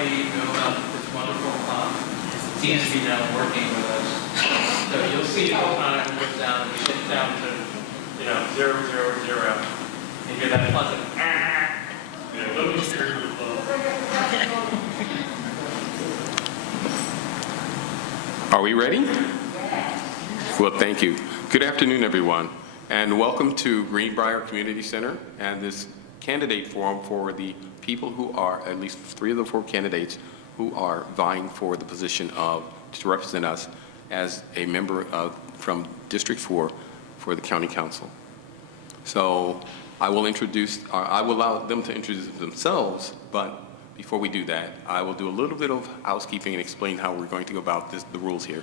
everybody know about this wonderful seems to be now working with us. So you'll see the time goes down, and we get down to 0, 0, 0. And you hear that pleasant. Are we ready? Well, thank you. Good afternoon, everyone, and welcome to Greenbrier Community Center and this candidate forum for the people who are, at least 3 of the 4 candidates, who are vying for the position to represent us as a member from District 4 for the County Council. So I will allow them to introduce themselves, but before we do that, I will do a little bit of housekeeping and explain how we're going to go about the rules here,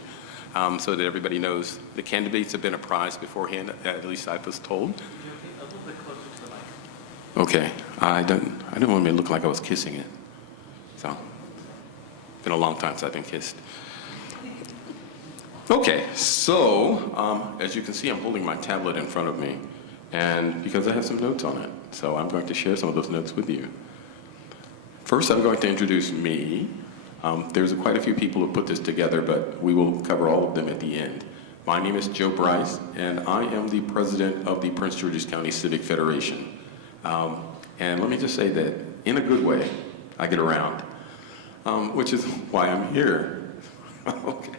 so that everybody knows. The candidates have been apprised beforehand, at least I was told. A little bit closer to the mic. Okay, I don't want me to look like I was kissing it. So, been a long time since I've been kissed. Okay, so as you can see, I'm holding my tablet in front of me, and because I have some notes on it, so I'm going to share some of those notes with you. First, I'm going to introduce me. There's quite a few people who put this together, but we will cover all of them at the end. My name is Joe Bryce, and I am the president of the Prince George's County Civic Federation. And let me just say that, in a good way, I get around, which is why I'm here. Okay.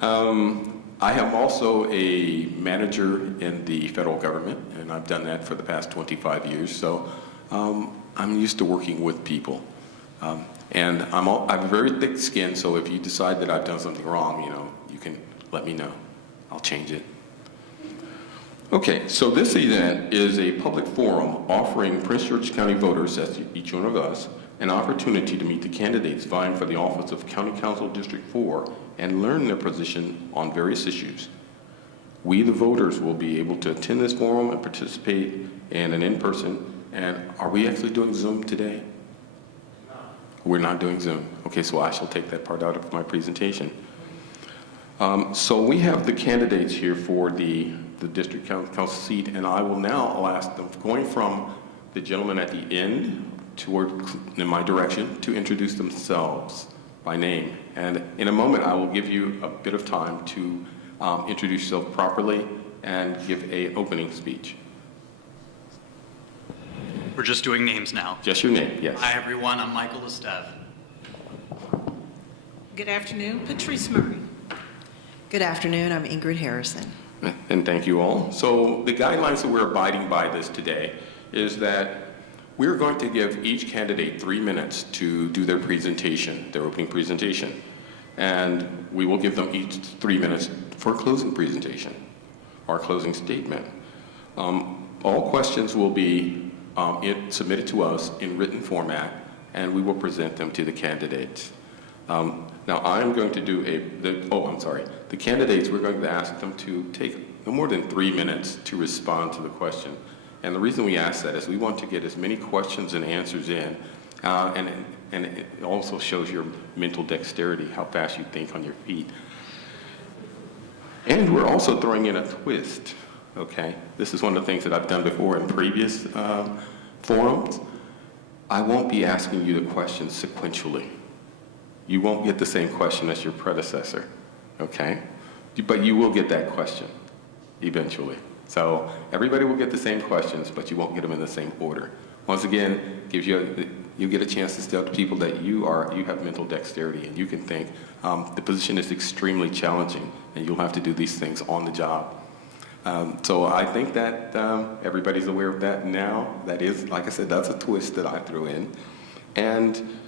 I am also a manager in the federal government, and I've done that for the past 25 years, so I'm used to working with people. And I have a very thick skin, so if you decide that I've done something wrong, you can let me know. I'll change it. Okay, so this event is a public forum offering Prince George's County voters, that's each one of us, an opportunity to meet the candidates vying for the office of County Council District 4 and learn their position on various issues. We, the voters, will be able to attend this forum and participate in an in-person. And are we actually doing Zoom today? No. We're not doing Zoom. Okay, so I shall take that part out of my presentation. So we have the candidates here for the district council seat, and I will now ask them, going from the gentleman at the end in my direction, to introduce themselves by name. And in a moment, I will give you a bit of time to introduce yourself properly and give an opening speech. We're just doing names now. Just your name, yes. Hi, everyone. I'm Michael Estève. Good afternoon, Patrice Murray. Good afternoon, I'm Ingrid Harrison. And thank you all. So the guidelines that we're abiding by this today is that we're going to give each candidate 3 minutes to do their presentation, their opening presentation. And we will give them each 3 minutes for a closing presentation, our closing statement. All questions will be submitted to us in written format, and we will present them to the candidates. Now I'm going to do the candidates, we're going to ask them to take no more than 3 minutes to respond to the question. And the reason we ask that is we want to get as many questions and answers in, and it also shows your mental dexterity, how fast you think on your feet. And we're also throwing in a twist, okay? This is one of the things that I've done before in previous forums. I won't be asking you the questions sequentially. You won't get the same question as your predecessor, okay? But you will get that question eventually. So everybody will get the same questions, but you won't get them in the same order. Once again, gives you get a chance to tell people that you have mental dexterity and you can think. The position is extremely challenging, and you'll have to do these things on the job. So I think that everybody's aware of that now. That is, like I said, that's a twist that I threw in. And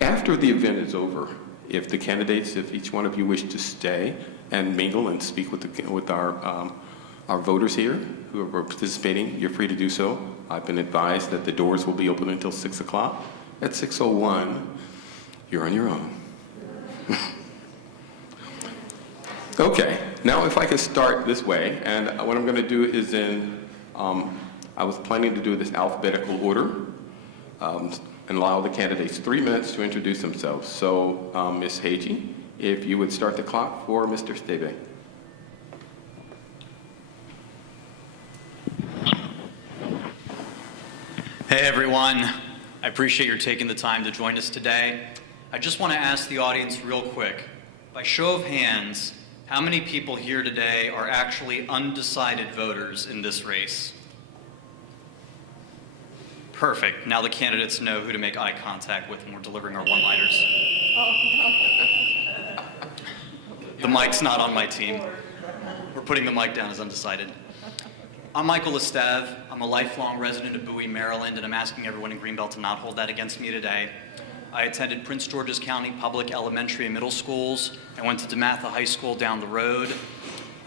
after the event is over, if the candidates, if each one of you wish to stay and mingle and speak with our voters here who are participating, you're free to do so. I've been advised that the doors will be open until 6 o'clock. At 6:01, you're on your own. Okay, now if I can start this way, and what I'm going to do is I was planning to do this alphabetical order and allow the candidates 3 minutes to introduce themselves. So, Ms. Hagee, if you would start the clock for Mr. Estève. Hey, everyone. I appreciate your taking the time to join us today. I just want to ask the audience real quick, by show of hands, how many people here today are actually undecided voters in this race? Perfect. Now the candidates know who to make eye contact with when we're delivering our one-liners. The mic's not on my team. We're putting the mic down as undecided. I'm Michael Estève. I'm a lifelong resident of Bowie, Maryland, and I'm asking everyone in Greenbelt to not hold that against me today. I attended Prince George's County Public Elementary and Middle Schools. I went to DeMatha High School down the road,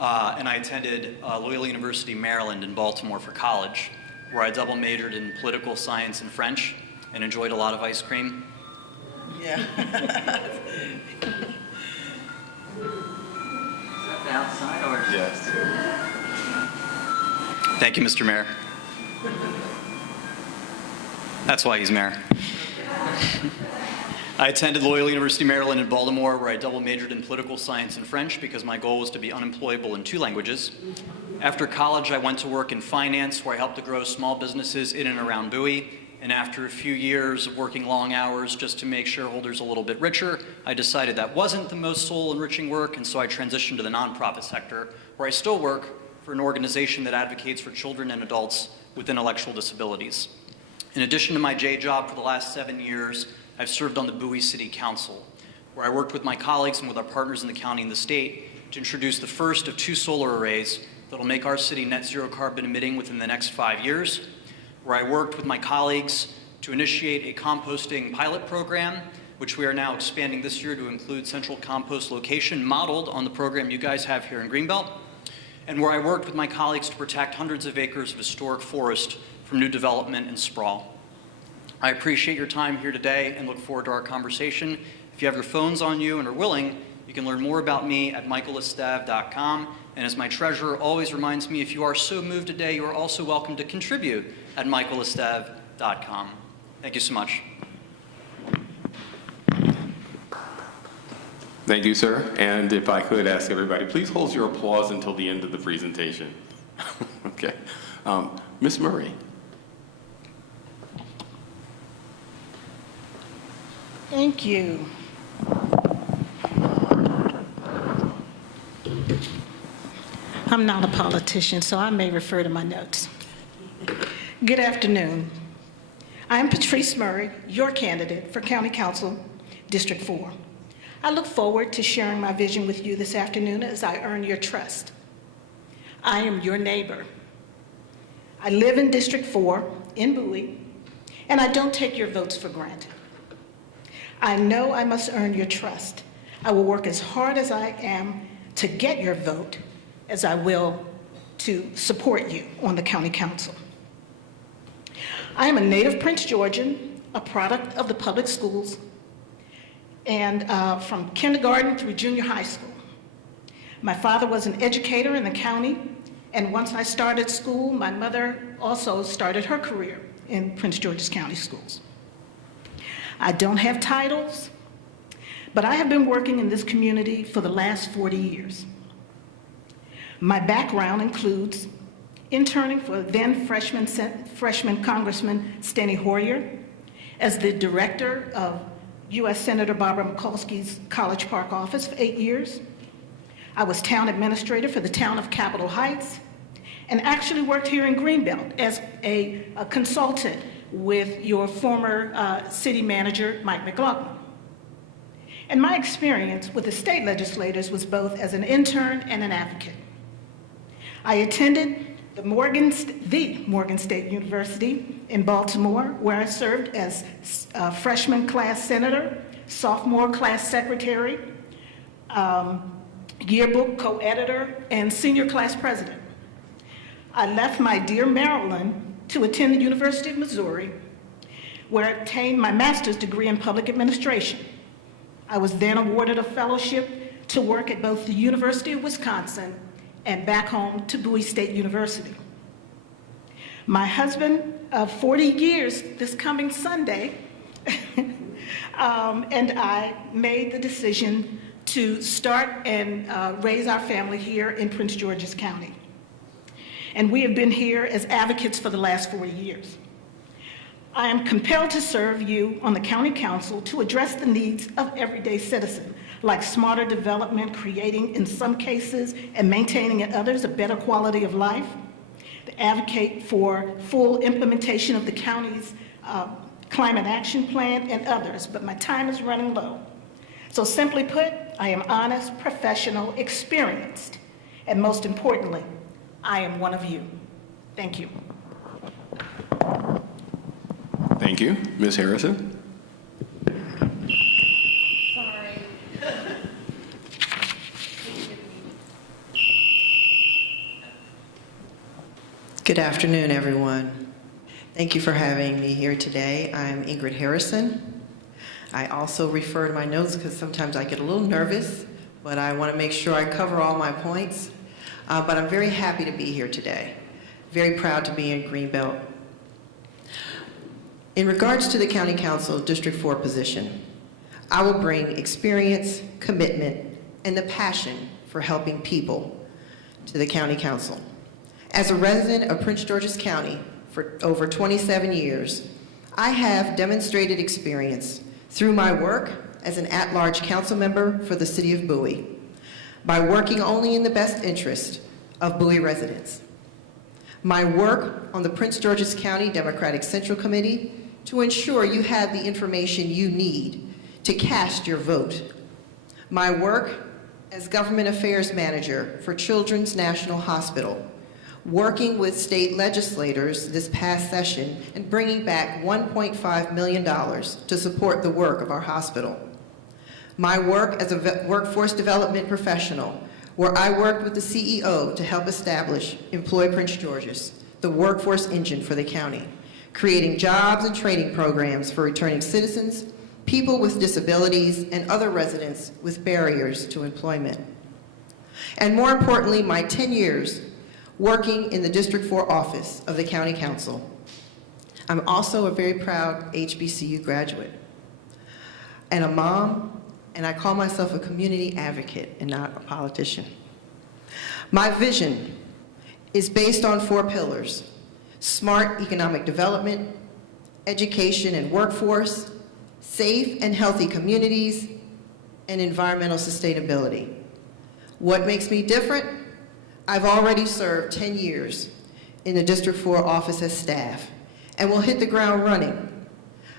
and I attended Loyola University, Maryland in Baltimore for college, where I double majored in political science and French and enjoyed a lot of ice cream. Yeah. Outside or? Yes. Thank you, Mr. Mayor. That's why he's mayor. I attended Loyola University, Maryland in Baltimore, where I double majored in political science and French because my goal was to be unemployable in 2 languages. After college, I went to work in finance, where I helped to grow small businesses in and around Bowie. And after a few years of working long hours just to make shareholders a little bit richer, I decided that wasn't the most soul-enriching work, and so I transitioned to the nonprofit sector, where I still work for an organization that advocates for children and adults with intellectual disabilities. In addition to my J job for the last 7 years, I've served on the Bowie City Council, where I worked with my colleagues and with our partners in the county and the state to introduce the first of 2 solar arrays that'll make our city net zero carbon emitting within the next 5 years, where I worked with my colleagues to initiate a composting pilot program, which we are now expanding this year to include central compost location modeled on the program you guys have here in Greenbelt, and where I worked with my colleagues to protect hundreds of acres of historic forest from new development and sprawl. I appreciate your time here today and look forward to our conversation. If you have your phones on you and are willing, you can learn more about me at michaelestève.com. And as my treasurer always reminds me, if you are so moved today, you are also welcome to contribute at michaelestève.com. Thank you so much. Thank you, sir. And if I could ask everybody, please hold your applause until the end of the presentation. Okay. Ms. Murray. Thank you. I'm not a politician, so I may refer to my notes. Good afternoon. I'm Patrice Murray, your candidate for County Council, District 4. I look forward to sharing my vision with you this afternoon as I earn your trust. I am your neighbor. I live in District 4 in Bowie, and I don't take your votes for granted. I know I must earn your trust. I will work as hard as I am to get your vote as I will to support you on the County Council. I am a native Prince Georgian, a product of the public schools, and from kindergarten through junior high school. My father was an educator in the county, and once I started school, my mother also started her career in Prince George's County schools. I don't have titles, but I have been working in this community for the last 40 years. My background includes interning for then freshman Congressman Steny Hoyer as the director of U.S. Senator Barbara Mikulski's College Park office for 8 years. I was town administrator for the town of Capitol Heights and actually worked here in Greenbelt as a consultant with your former city manager, Mike McLaughlin. And my experience with the state legislators was both as an intern and an advocate. I attended the Morgan State University in Baltimore, where I served as freshman class senator, sophomore class secretary, yearbook co-editor, and senior class president. I left my dear Maryland to attend the University of Missouri, where I obtained my master's degree in public administration. I was then awarded a fellowship to work at both the University of Wisconsin and back home to Bowie State University. My husband of 40 years this coming Sunday, and I made the decision to start and raise our family here in Prince George's County. And we have been here as advocates for the last 40 years. I am compelled to serve you on the County Council to address the needs of everyday citizens, like smarter development, creating in some cases and maintaining in others a better quality of life, to advocate for full implementation of the county's climate action plan and others, but my time is running low. So simply put, I am honest, professional, experienced, and most importantly, I am one of you. Thank you. Thank you. Ms. Harrison? Sorry. Good afternoon, everyone. Thank you for having me here today. I'm Ingrid Harrison. I also refer to my notes because sometimes I get a little nervous, but I want to make sure I cover all my points. But I'm very happy to be here today. Very proud to be in Greenbelt. In regards to the County Council District 4 position, I will bring experience, commitment, and the passion for helping people to the County Council. As a resident of Prince George's County for over 27 years, I have demonstrated experience through my work as an at-large council member for the City of Bowie, by working only in the best interest of Bowie residents. My work on the Prince George's County Democratic Central Committee to ensure you have the information you need to cast your vote. My work as Government Affairs Manager for Children's National Hospital, working with state legislators this past session and bringing back $1.5 million to support the work of our hospital. My work as a workforce development professional, where I worked with the CEO to help establish Employ Prince George's, the workforce engine for the county, creating jobs and training programs for returning citizens, people with disabilities, and other residents with barriers to employment. And more importantly, my 10 years working in the District 4 office of the County Council. I'm also a very proud HBCU graduate and a mom, and I call myself a community advocate and not a politician. My vision is based on 4 pillars: smart economic development, education and workforce, safe and healthy communities, and environmental sustainability. What makes me different? I've already served 10 years in the District 4 office as staff and will hit the ground running.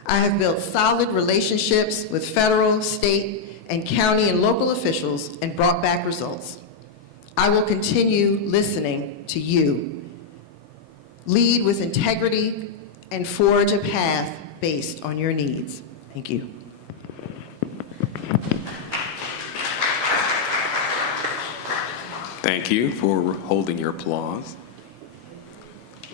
I have built solid relationships with federal, state, and county and local officials and brought back results. I will continue listening to you, lead with integrity, and forge a path based on your needs. Thank you. Thank you for holding your applause.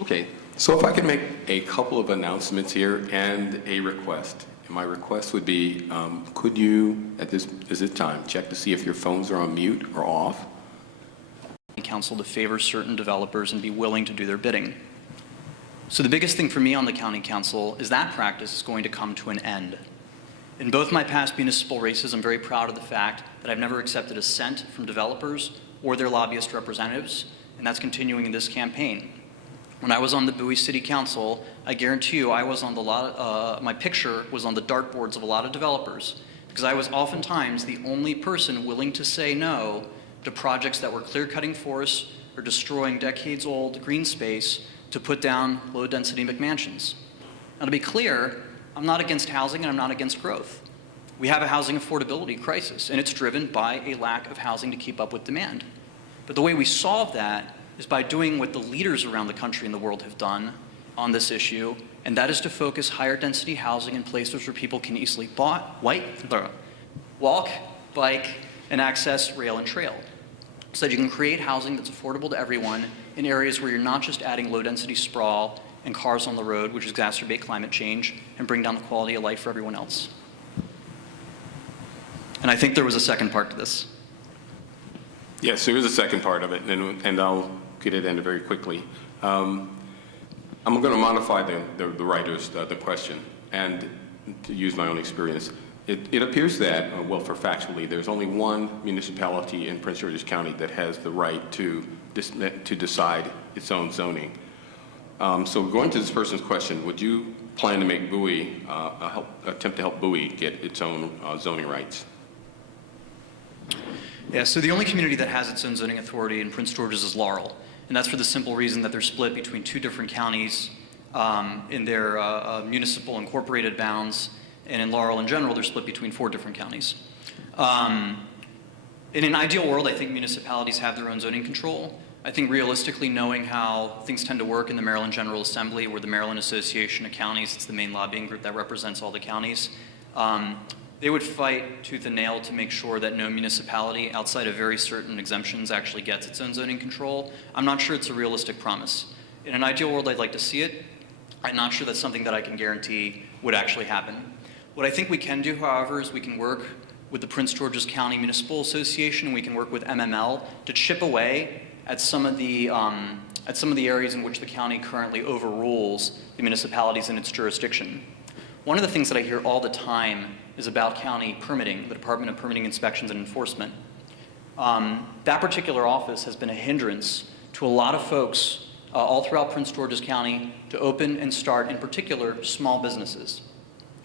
Okay, so if I could make a couple of announcements here and a request. And my request would be, could you, at this time, check to see if your phones are on mute or off? Council to favor certain developers and be willing to do their bidding. So the biggest thing for me on the County Council is that practice is going to come to an end. In both my past municipal races, I'm very proud of the fact that I've never accepted a cent from developers or their lobbyist representatives, and that's continuing in this campaign. When I was on the Bowie City Council, I guarantee you I was on my picture was on the dartboards of a lot of developers, because I was oftentimes the only person willing to say no to projects that were clear-cutting forests or destroying decades-old green space to put down low-density McMansions. Now, to be clear, I'm not against housing and I'm not against growth. We have a housing affordability crisis, and it's driven by a lack of housing to keep up with demand. But the way we solve that is by doing what the leaders around the country and the world have done on this issue, and that is to focus higher density housing in places where people can easily walk, bike, and access rail and trail, so that you can create housing that's affordable to everyone in areas where you're not just adding low-density sprawl and cars on the road, which exacerbate climate change and bring down the quality of life for everyone else. And I think there was a second part to this. Yes, there is a second part of it, and I'll get it in very quickly. I'm going to modify the writer's the question, and to use my own experience. It appears that, well, for factually, there's only one municipality in Prince George's County that has the right to decide its own zoning. So going to this person's question, would you plan to make Bowie, attempt to help Bowie get its own zoning rights? Yeah, so the only community that has its own zoning authority in Prince George's is Laurel. And that's for the simple reason that they're split between 2 different counties in their municipal incorporated bounds. And in Laurel in general, they're split between 4 different counties. In an ideal world, I think municipalities have their own zoning control. I think realistically, knowing how things tend to work in the Maryland General Assembly, where the Maryland Association of Counties, it's the main lobbying group that represents all the counties, they would fight tooth and nail to make sure that no municipality outside of very certain exemptions actually gets its own zoning control. I'm not sure it's a realistic promise. In an ideal world, I'd like to see it. I'm not sure that's something that I can guarantee would actually happen. What I think we can do, however, is we can work with the Prince George's County Municipal Association, and we can work with MML to chip away at some of the areas in which the county currently overrules the municipalities in its jurisdiction. One of the things that I hear all the time is about county permitting, the Department of Permitting Inspections and Enforcement. That particular office has been a hindrance to a lot of folks all throughout Prince George's County to open and start, in particular, small businesses.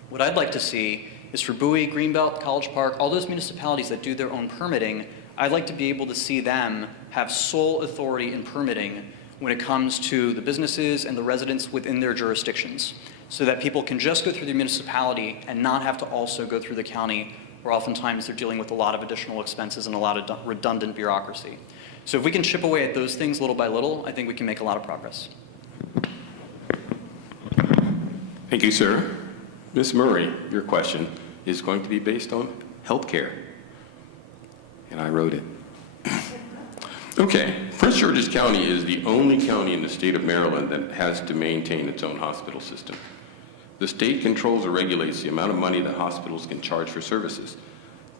What I'd like to see is for Bowie, Greenbelt, College Park, all those municipalities that do their own permitting, I'd like to be able to see them have sole authority in permitting when it comes to the businesses and the residents within their jurisdictions, so that people can just go through the municipality and not have to also go through the county, where oftentimes they're dealing with a lot of additional expenses and a lot of redundant bureaucracy. So if we can chip away at those things little by little, I think we can make a lot of progress. Thank you, sir. Ms. Murray, your question is going to be based on healthcare. And I wrote it. Okay, Prince George's County is the only county in the state of Maryland that has to maintain its own hospital system. The state controls or regulates the amount of money that hospitals can charge for services.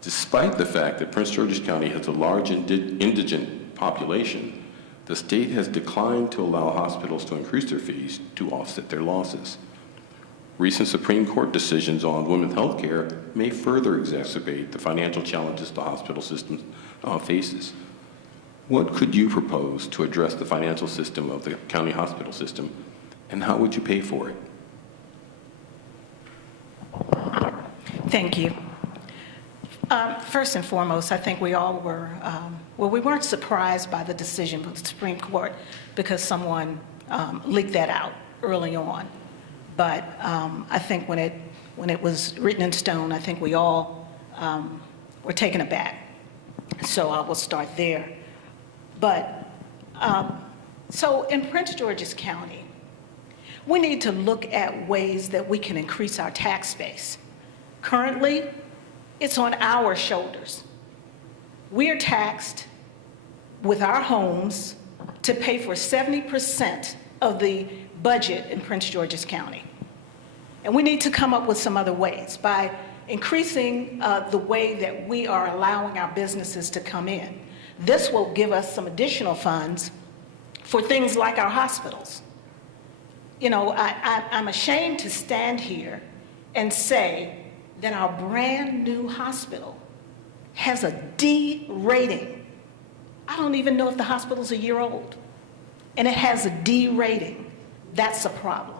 Despite the fact that Prince George's County has a large indigent population, the state has declined to allow hospitals to increase their fees to offset their losses. Recent Supreme Court decisions on women's health care may further exacerbate the financial challenges the hospital system faces. What could you propose to address the financial system of the county hospital system, and how would you pay for it? Thank you. First and foremost, I think we all were, we weren't surprised by the decision of the Supreme Court because someone leaked that out early on. But I think when it was written in stone, I think we all were taken aback. So I will start there. But so in Prince George's County, we need to look at ways that we can increase our tax base. Currently, it's on our shoulders. We're taxed with our homes to pay for 70% of the budget in Prince George's County. And we need to come up with some other ways by increasing the way that we are allowing our businesses to come in. This will give us some additional funds for things like our hospitals. You know, I'm ashamed to stand here and say that our brand new hospital has a D rating. I don't even know if the hospital's a year old, and it has a D rating. That's a problem.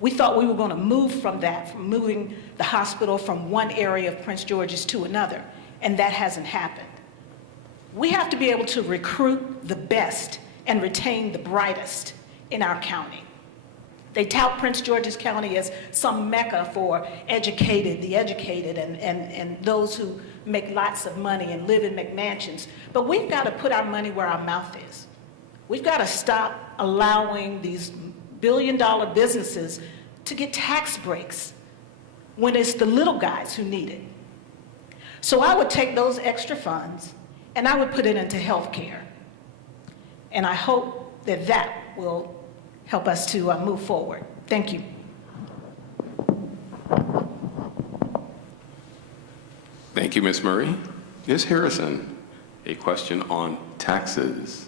We thought we were going to move from that, from moving the hospital from one area of Prince George's to another, and that hasn't happened. We have to be able to recruit the best and retain the brightest in our county. They tout Prince George's County as some mecca for the educated, and those who make lots of money and live in McMansions. But we've got to put our money where our mouth is. We've got to stop allowing these billion-dollar businesses to get tax breaks when it's the little guys who need it. So I would take those extra funds and I would put it into health care. And I hope that that will help us to move forward. Thank you. Thank you, Ms. Murray. Ms. Harrison, a question on taxes.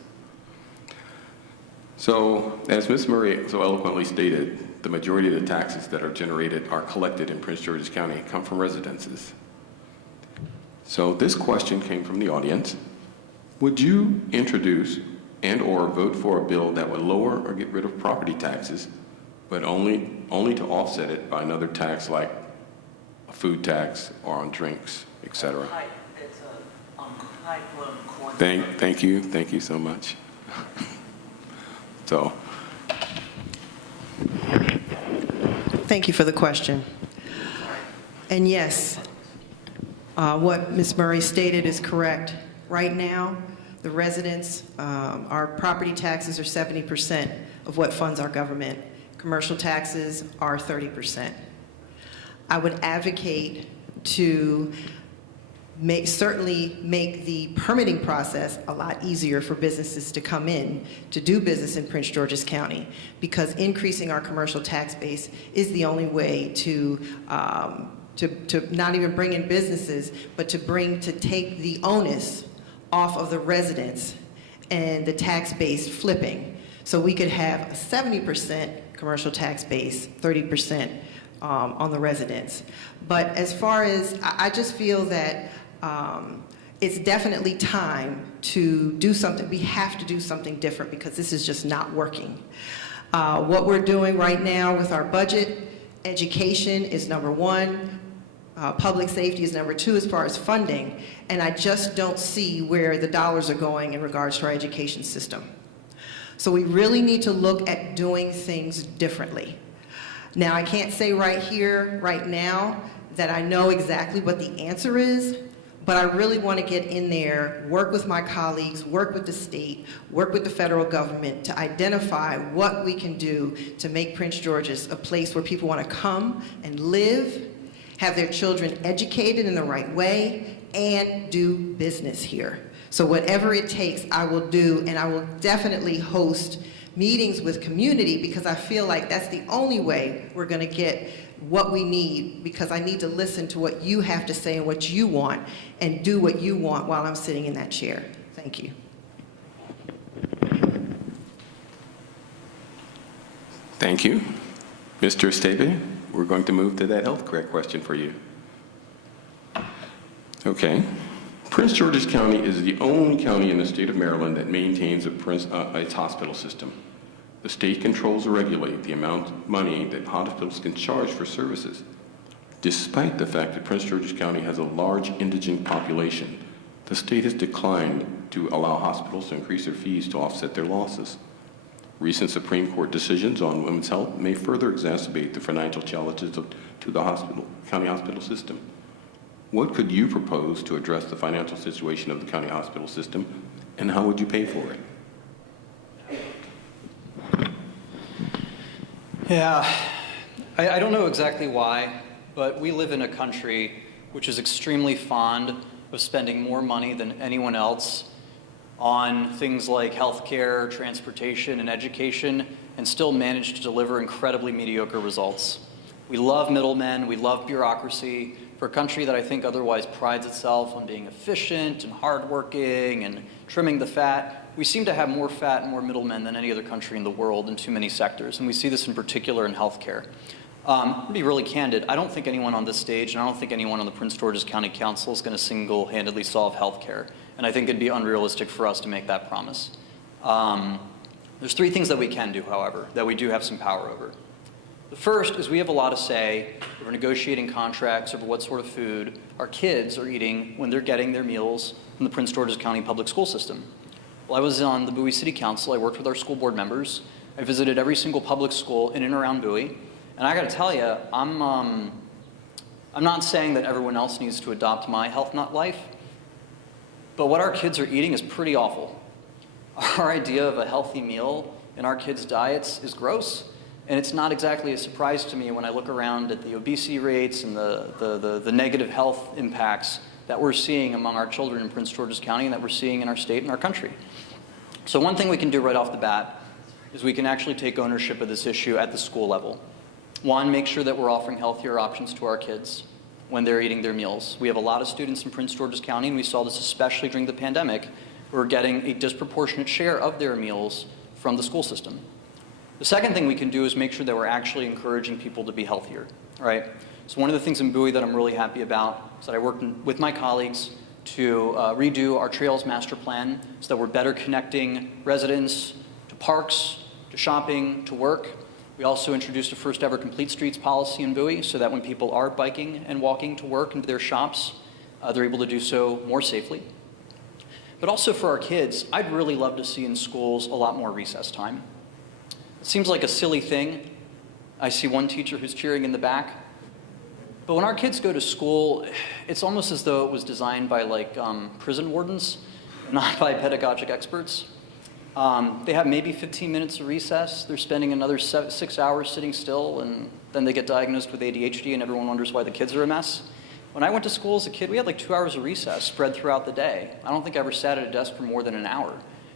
So, as Ms. Murray so eloquently stated, the majority of the taxes that are collected in Prince George's County come from residences. So this question came from the audience. Would you introduce and/or vote for a bill that would lower or get rid of property taxes but only to offset it by another tax like a food tax or on drinks, etc. It's a high-flown corn. Thank you so much. So, Thank you for the question. And yes, what Ms. Murray stated is correct. Right now, the residents, our property taxes are 70% of what funds our government. Commercial taxes are 30%. I would advocate to certainly make the permitting process a lot easier for businesses to come in to do business in Prince George's County, because increasing our commercial tax base is the only way to not even bring in businesses, but to take the onus off of the residents and the tax base flipping. So we could have a 70% commercial tax base, 30% on the residents. But as far as, I just feel that it's definitely time to do something. We have to do something different because this is just not working. What we're doing right now with our budget, education is number one, public safety is number two as far as funding, and I just don't see where the dollars are going in regards to our education system. So we really need to look at doing things differently. Now, I can't say right here, right now, that I know exactly what the answer is, but I really want to get in there, work with my colleagues, work with the state, work with the federal government to identify what we can do to make Prince George's a place where people want to come and live, have their children educated in the right way, and do business here. So whatever it takes, I will do, and I will definitely host meetings with community, because I feel like that's the only way we're going to get what we need, because I need to listen to what you have to say and what you want, and do what you want while I'm sitting in that chair. Thank you. thank you. Mr. Estève, we're going to move to that healthcare question for you. Okay. Prince George's County is the only county in the state of Maryland that maintains its hospital system. The state controls or regulates the amount of money that hospitals can charge for services. Despite the fact that Prince George's County has a large indigent population, the state has declined to allow hospitals to increase their fees to offset their losses. Recent Supreme Court decisions on women's health may further exacerbate the financial challenges to the county hospital system. What could you propose to address the financial situation of the county hospital system, and how would you pay for it? Yeah, I don't know exactly why, but we live in a country which is extremely fond of spending more money than anyone else on things like healthcare, transportation, and education, and still manage to deliver incredibly mediocre results. We love middlemen, we love bureaucracy. For a country that I think otherwise prides itself on being efficient and hardworking and trimming the fat, we seem to have more fat and more middlemen than any other country in the world in too many sectors, and we see this in particular in healthcare. To be really candid, I don't think anyone on this stage, and I don't think anyone on the Prince George's County Council is going to single-handedly solve healthcare, and I think it'd be unrealistic for us to make that promise. There's three things that we can do, however, that we do have some power over. The first is we have a lot of say over negotiating contracts over what sort of food our kids are eating when they're getting their meals from the Prince George's County public school system. While I was on the Bowie City Council, I worked with our school board members. I visited every single public school in and around Bowie. And I gotta tell you, I'm not saying that everyone else needs to adopt my health nut life, but what our kids are eating is pretty awful. Our idea of a healthy meal in our kids' diets is gross. And it's not exactly a surprise to me when I look around at the obesity rates and the negative health impacts that we're seeing among our children in Prince George's County and that we're seeing in our state and our country. So one thing we can do right off the bat is we can actually take ownership of this issue at the school level. One, make sure that we're offering healthier options to our kids when they're eating their meals. We have a lot of students in Prince George's County, and we saw this especially during the pandemic, who are getting a disproportionate share of their meals from the school system. The second thing we can do is make sure that we're actually encouraging people to be healthier, right? So one of the things in Bowie that I'm really happy about is that I worked with my colleagues to redo our Trails Master Plan so that we're better connecting residents to parks, to shopping, to work. We also introduced a first ever complete streets policy in Bowie so that when people are biking and walking to work and to their shops, they're able to do so more safely. But also for our kids, I'd really love to see in schools a lot more recess time. It seems like a silly thing. I see one teacher who's cheering in the back. But when our kids go to school, it's almost as though it was designed by prison wardens, not by pedagogic experts. They have maybe 15 minutes of recess. They're spending another 6 hours sitting still, and then they get diagnosed with ADHD, and everyone wonders why the kids are a mess. When I went to school as a kid, we had 2 hours of recess spread throughout the day. I don't think I ever sat at a desk for more than an hour.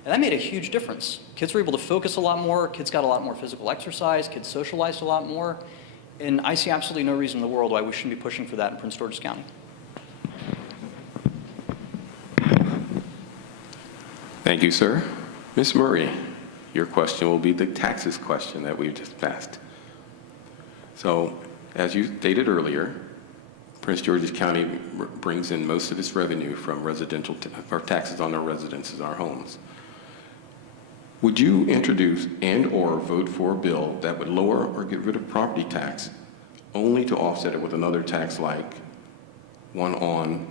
And that made a huge difference. Kids were able to focus a lot more, kids got a lot more physical exercise, kids socialized a lot more, and I see absolutely no reason in the world why we shouldn't be pushing for that in Prince George's County. Thank you, sir. Ms. Murray, your question will be the taxes question that we've just passed. So, as you stated earlier, Prince George's County brings in most of its revenue from residential or taxes on our residences, our homes. Would you introduce and/or vote for a bill that would lower or get rid of property tax only to offset it with another tax like one on,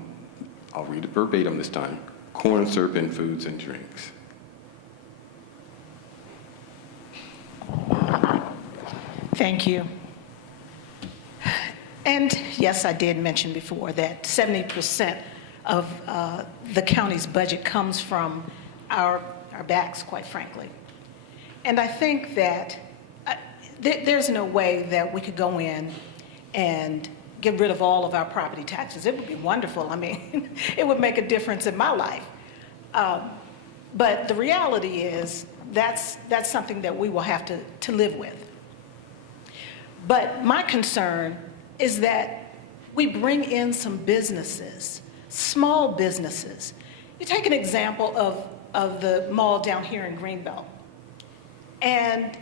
I'll read it verbatim this time, corn syrup in foods and drinks? Thank you. And yes, I did mention before that 70% of the county's budget comes from our backs, quite frankly. And I think that there's no way that we could go in and get rid of all of our property taxes. It would be wonderful. I mean, it would make a difference in my life. But the reality is that's something that we will have to live with. But my concern is that we bring in some businesses, small businesses. You take an example of the mall down here in Greenbelt, and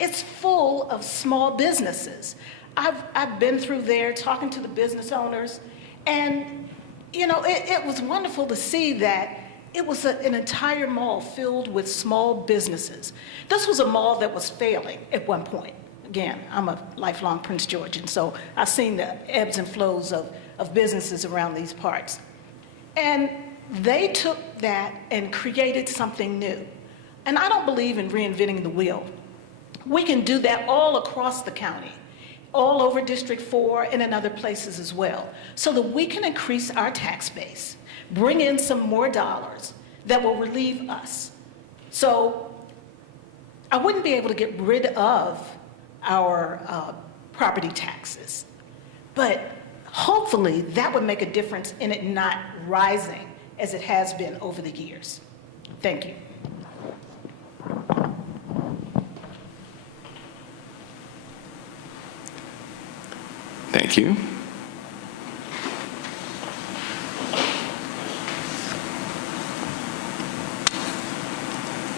it's full of small businesses. I've been through there talking to the business owners, and you know, it was wonderful to see that it was an entire mall filled with small businesses. This was a mall that was failing at one point. Again, I'm a lifelong Prince Georgian, so I've seen the ebbs and flows of businesses around these parts. And they took that and created something new. And I don't believe in reinventing the wheel. We can do that all across the county, all over District 4 and in other places as well, so that we can increase our tax base, bring in some more dollars that will relieve us. So I wouldn't be able to get rid of our property taxes, but hopefully that would make a difference in it not rising as it has been over the years. Thank you. Thank you.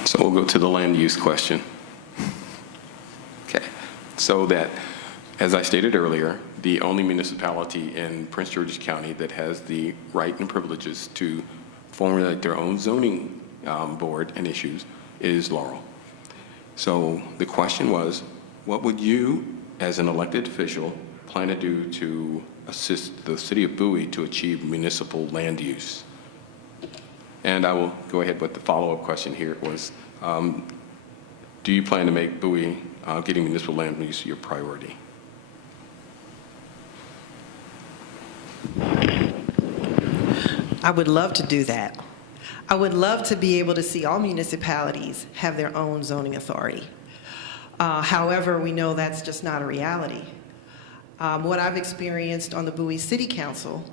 So we'll go to the land use question. Okay, so that, as I stated earlier, the only municipality in Prince George's County that has the right and privileges to formulate their own zoning board and issues is Laurel. So the question was, what would you, as an elected official, plan to do to assist the city of Bowie to achieve municipal land use? And I will go ahead with the follow-up question here. It was, do you plan to make Bowie getting municipal land use your priority? I would love to do that. I would love to be able to see all municipalities have their own zoning authority. However, we know that's just not a reality. What I've experienced on the Bowie City Council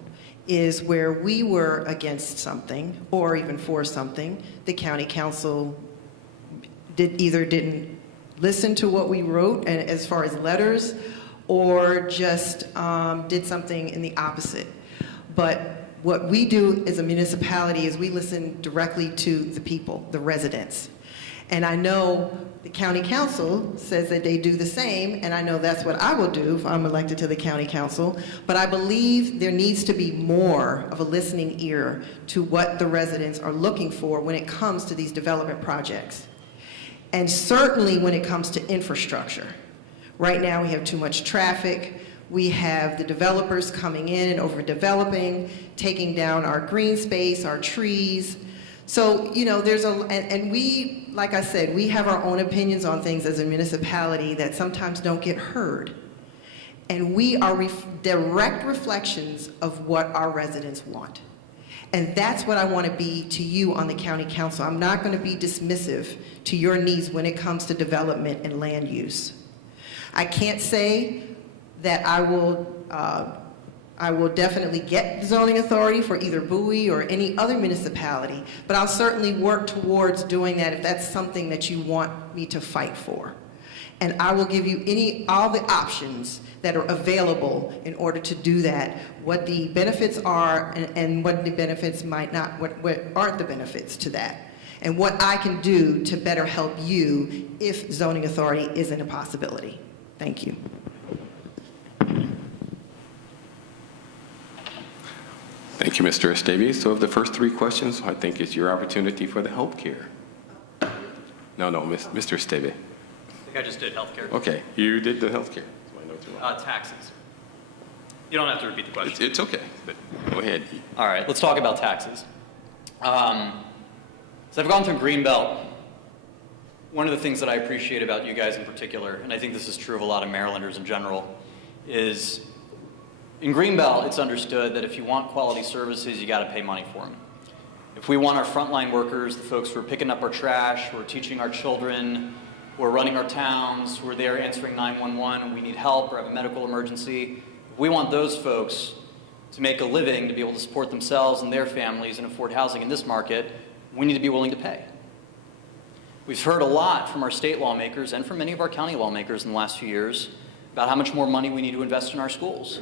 is where we were against something or even for something, the county council either didn't listen to what we wrote as far as letters, or just did something in the opposite. But what we do as a municipality is we listen directly to the people, the residents. And I know the county council says that they do the same, and I know that's what I will do if I'm elected to the county council. But I believe there needs to be more of a listening ear to what the residents are looking for when it comes to these development projects. And certainly when it comes to infrastructure. Right now, we have too much traffic. We have the developers coming in and overdeveloping, taking down our green space, our trees. So, you know, and we, like I said, we have our own opinions on things as a municipality that sometimes don't get heard. And we are direct reflections of what our residents want. And that's what I want to be to you on the county council. I'm not going to be dismissive to your needs when it comes to development and land use. I can't say that I will definitely get zoning authority for either Bowie or any other municipality, but I'll certainly work towards doing that if that's something that you want me to fight for. And I will give you all the options that are available in order to do that, what the benefits are and what the benefits might not, what aren't the benefits to that, and what I can do to better help you if zoning authority isn't a possibility. Thank you. Thank you, Mr. Estève. So of the first three questions, I think it's your opportunity for the health care. No, Mr. Estève. I think I just did healthcare. Okay, you did the health care. Taxes. You don't have to repeat the question. It's okay, but go ahead. All right, let's talk about taxes. So I've gone through Greenbelt. One of the things that I appreciate about you guys in particular, and I think this is true of a lot of Marylanders in general, is in Greenbelt, it's understood that if you want quality services, you got to pay money for them. If we want our frontline workers, the folks who are picking up our trash, who are teaching our children, who are running our towns, who are there answering 911, and we need help or have a medical emergency, if we want those folks to make a living, to be able to support themselves and their families and afford housing in this market, we need to be willing to pay. We've heard a lot from our state lawmakers and from many of our county lawmakers in the last few years about how much more money we need to invest in our schools.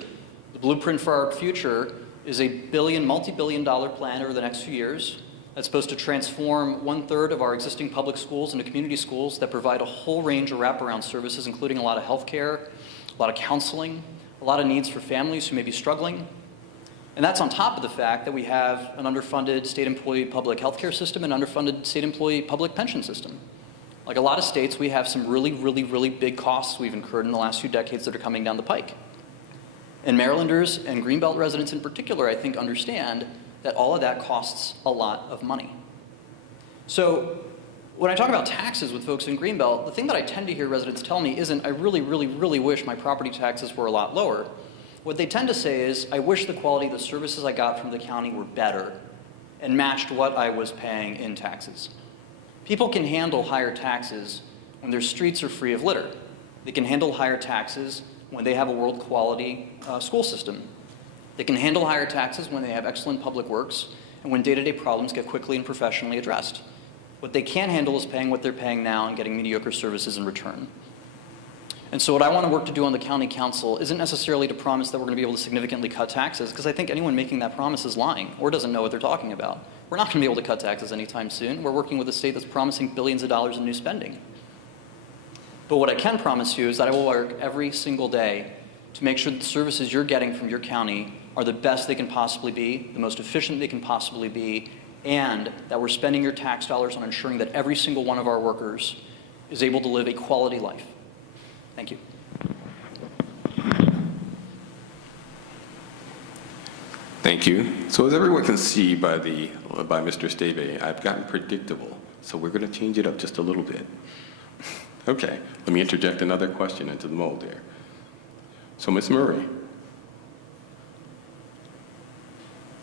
The blueprint for our future is a multi-billion-dollar plan over the next few years that's supposed to transform 1/3 of our existing public schools into community schools that provide a whole range of wraparound services, including a lot of health care, a lot of counseling, a lot of needs for families who may be struggling. And that's on top of the fact that we have an underfunded state employee public health care system and underfunded state employee public pension system. Like a lot of states, we have some really big costs we've incurred in the last few decades that are coming down the pike. And Marylanders and Greenbelt residents in particular, I think, understand that all of that costs a lot of money. So when I talk about taxes with folks in Greenbelt, the thing that I tend to hear residents tell me isn't, I really wish my property taxes were a lot lower. What they tend to say is, I wish the quality of the services I got from the county were better and matched what I was paying in taxes. People can handle higher taxes when their streets are free of litter. They can handle higher taxes when they have a world quality school system. They can handle higher taxes when they have excellent public works and when day-to-day problems get quickly and professionally addressed. What they can't handle is paying what they're paying now and getting mediocre services in return. And so what I want to work to do on the county council isn't necessarily to promise that we're going to be able to significantly cut taxes, because I think anyone making that promise is lying or doesn't know what they're talking about. We're not going to be able to cut taxes anytime soon. We're working with a state that's promising billions of dollars in new spending. But what I can promise you is that I will work every single day to make sure that the services you're getting from your county are the best they can possibly be, the most efficient they can possibly be, and that we're spending your tax dollars on ensuring that every single one of our workers is able to live a quality life. Thank you. Thank you. So as everyone can see by Mr. Estève, I've gotten predictable. So we're going to change it up just a little bit. Okay, let me interject another question into the mold there. So Ms. Murray,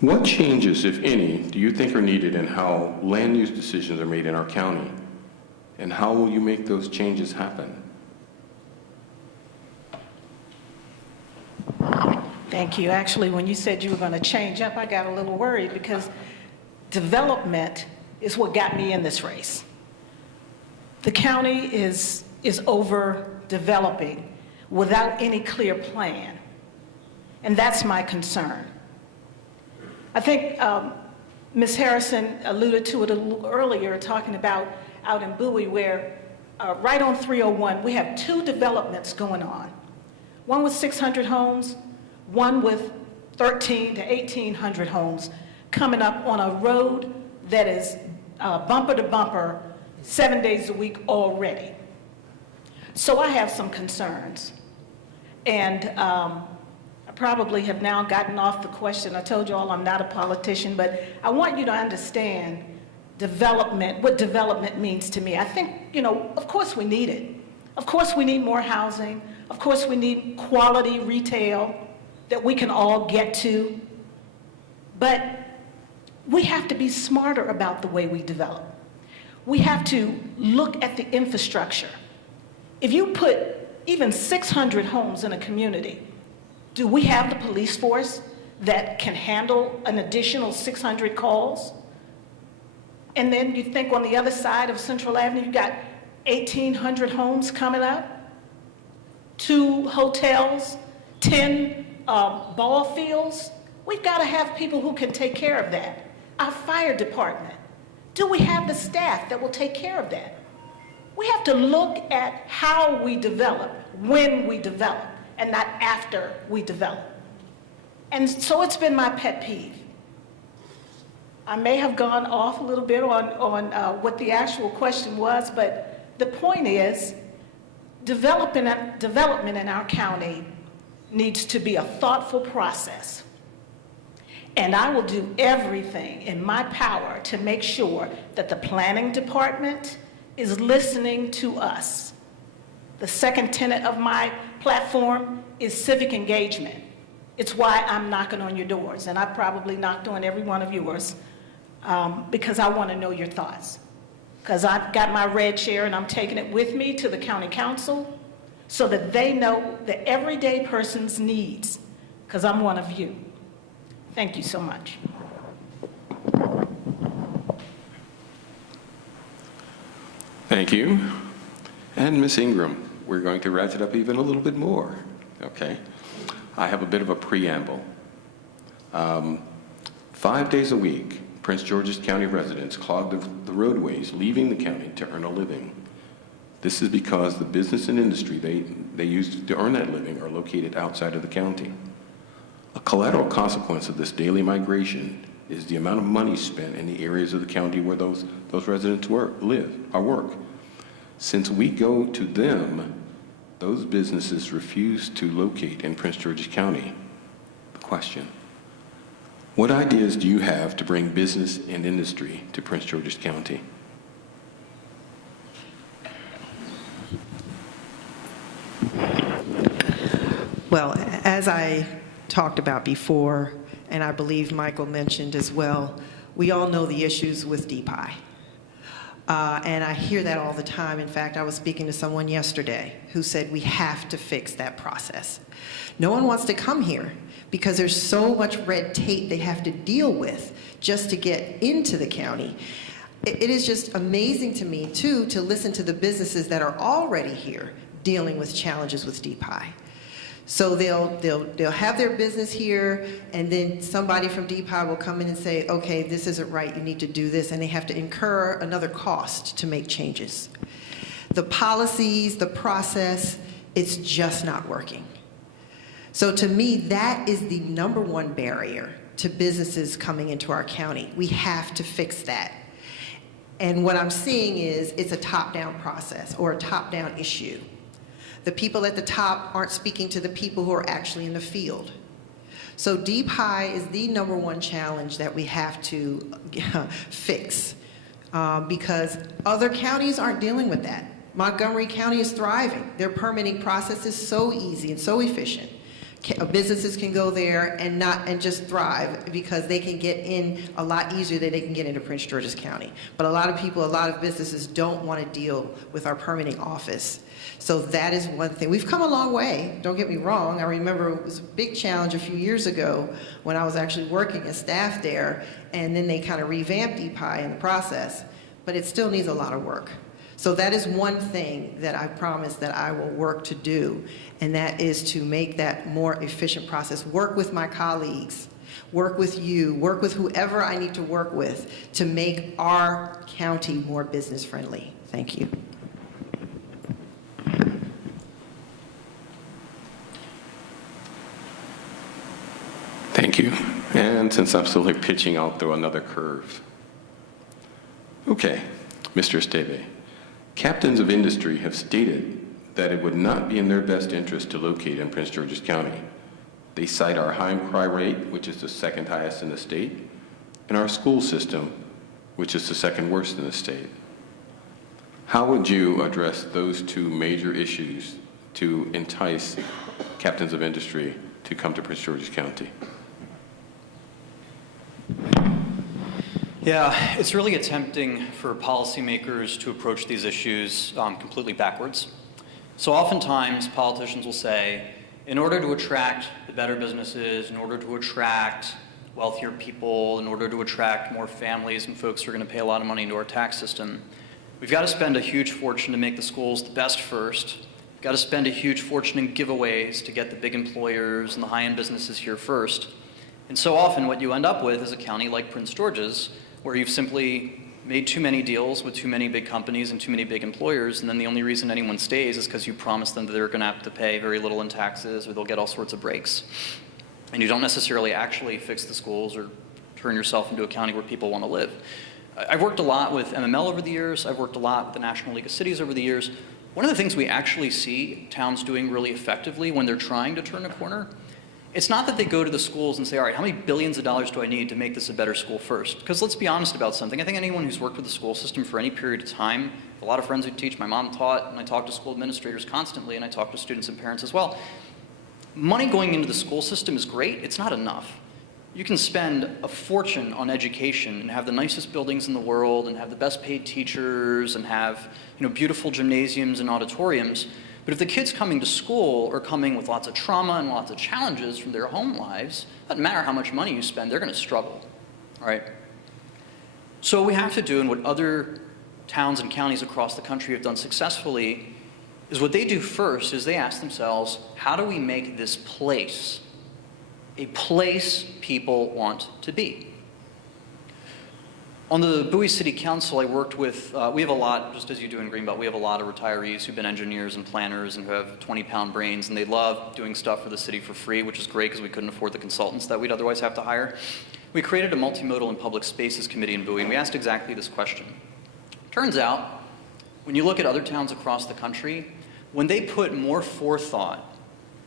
what changes, if any, do you think are needed in how land use decisions are made in our county? And how will you make those changes happen? Thank you. Actually, when you said you were going to change up, I got a little worried because development is what got me in this race. The county is overdeveloping without any clear plan, and that's my concern. I think Ms. Harrison alluded to it a little earlier, talking about out in Bowie where right on 301, we have two developments going on. One with 600 homes, one with 1,300 to 1,800 homes coming up on a road that is bumper to bumper 7 days a week already. So I have some concerns. And I probably have now gotten off the question. I told you all I'm not a politician, but I want you to understand development, what development means to me. I think, you know, of course we need it. Of course we need more housing. Of course we need quality retail that we can all get to. But we have to be smarter about the way we develop. We have to look at the infrastructure. If you put even 600 homes in a community, do we have the police force that can handle an additional 600 calls? And then you think on the other side of Central Avenue, you got 1,800 homes coming up, 2 hotels, 10 ball fields. We've got to have people who can take care of that. Our fire department, do we have the staff that will take care of that? We have to look at how we develop, when we develop, and not after we develop. And so it's been my pet peeve. I may have gone off a little bit on what the actual question was, but the point is, development in our county needs to be a thoughtful process. And I will do everything in my power to make sure that the planning department is listening to us. The second tenet of my platform is civic engagement. It's why I'm knocking on your doors, and I probably knocked on every one of yours because I want to know your thoughts. Because I've got my red chair and I'm taking it with me to the county council so that they know the everyday person's needs, because I'm one of you. Thank you so much. Thank you. And Ms. Ingram, we're going to ratchet up even a little bit more, okay? I have a bit of a preamble. 5 days a week, Prince George's County residents clog the roadways leaving the county to earn a living. This is because the business and industry they use to earn that living are located outside of the county. A collateral consequence of this daily migration is the amount of money spent in the areas of the county where those residents work. Since we go to them, those businesses refuse to locate in Prince George's County. The question, what ideas do you have to bring business and industry to Prince George's County? Well, as I talked about before, and I believe Michael mentioned as well, we all know the issues with DPI. And I hear that all the time. In fact, I was speaking to someone yesterday who said we have to fix that process. No one wants to come here because there's so much red tape they have to deal with just to get into the county. It is just amazing to me, too, to listen to the businesses that are already here dealing with challenges with DPI. So they'll have their business here, and then somebody from DPI will come in and say, okay, this isn't right, you need to do this, and they have to incur another cost to make changes. The policies, the process, it's just not working. So to me, that is the #1 barrier to businesses coming into our county. We have to fix that. And what I'm seeing is it's a top-down process or a top-down issue. The people at the top aren't speaking to the people who are actually in the field. So DPI is the #1 challenge that we have to fix because other counties aren't dealing with that. Montgomery County is thriving. Their permitting process is so easy and so efficient. Businesses can go there and just thrive because they can get in a lot easier than they can get into Prince George's County. But a lot of businesses don't want to deal with our permitting office. So that is one thing. We've come a long way, don't get me wrong. I remember it was a big challenge a few years ago when I was actually working as staff there, and then they kind of revamped DPI in the process, but it still needs a lot of work. So that is one thing that I promised that I will work to do, and that is to make that more efficient process. Work with my colleagues, work with you, work with whoever I need to work with to make our county more business friendly. Thank you. Thank you. And since I'm still like pitching, I'll throw another curve. Okay, Mr. Estève. Captains of industry have stated that it would not be in their best interest to locate in Prince George's County. They cite our high crime rate, which is the second highest in the state, and our school system, which is the second worst in the state. How would you address those two major issues to entice captains of industry to come to Prince George's County? Yeah, it's really tempting for policymakers to approach these issues completely backwards. So oftentimes politicians will say, in order to attract the better businesses, in order to attract wealthier people, in order to attract more families and folks who are going to pay a lot of money into our tax system, we've got to spend a huge fortune to make the schools the best first. We've got to spend a huge fortune in giveaways to get the big employers and the high-end businesses here first. And so often what you end up with is a county like Prince George's, where you've simply made too many deals with too many big companies and too many big employers, and then the only reason anyone stays is because you promise them that they're going to have to pay very little in taxes or they'll get all sorts of breaks. And you don't necessarily actually fix the schools or turn yourself into a county where people want to live. I've worked a lot with MML over the years. I've worked a lot with the National League of Cities over the years. One of the things we actually see towns doing really effectively when they're trying to turn a corner, it's not that they go to the schools and say, all right, how many billions of dollars do I need to make this a better school first? Because let's be honest about something. I think anyone who's worked with the school system for any period of time, a lot of friends who teach, my mom taught, and I talk to school administrators constantly, and I talk to students and parents as well. Money going into the school system is great. It's not enough. You can spend a fortune on education and have the nicest buildings in the world and have the best paid teachers and have, beautiful gymnasiums and auditoriums. But if the kids coming to school are coming with lots of trauma and lots of challenges from their home lives, it doesn't matter how much money you spend, they're going to struggle, all right? So what we have to do, and what other towns and counties across the country have done successfully, is what they do first is they ask themselves, how do we make this place a place people want to be? On the Bowie City Council, I worked with, we have a lot, just as you do in Greenbelt, we have a lot of retirees who've been engineers and planners and who have 20-pound brains, and they love doing stuff for the city for free, which is great because we couldn't afford the consultants that we'd otherwise have to hire. We created a multimodal and public spaces committee in Bowie, and we asked exactly this question. Turns out, when you look at other towns across the country, when they put more forethought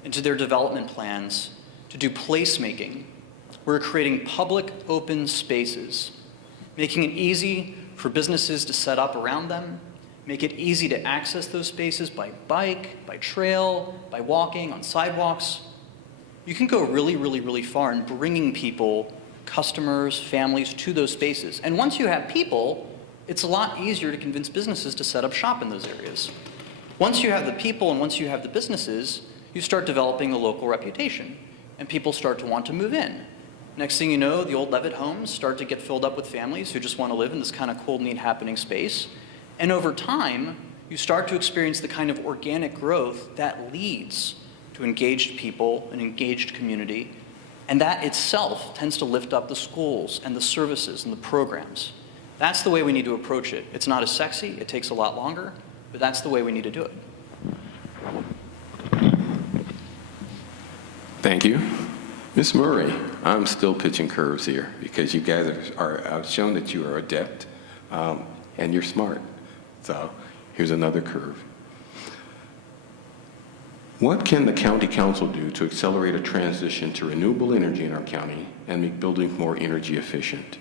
into their development plans to do placemaking, we're creating public open spaces, making it easy for businesses to set up around them, make it easy to access those spaces by bike, by trail, by walking, on sidewalks. You can go really, really, really far in bringing people, customers, families to those spaces. And once you have people, it's a lot easier to convince businesses to set up shop in those areas. Once you have the people and once you have the businesses, you start developing a local reputation, and people start to want to move in. Next thing you know, the old Levitt homes start to get filled up with families who just want to live in this kind of cool, neat, happening space. And over time, you start to experience the kind of organic growth that leads to engaged people, an engaged community, and that itself tends to lift up the schools and the services and the programs. That's the way we need to approach it. It's not as sexy, it takes a lot longer, but that's the way we need to do it. Thank you. Ms. Murray, I'm still pitching curves here because you guys I've shown that you are adept and you're smart. So here's another curve. What can the county council do to accelerate a transition to renewable energy in our county and make buildings more energy efficient?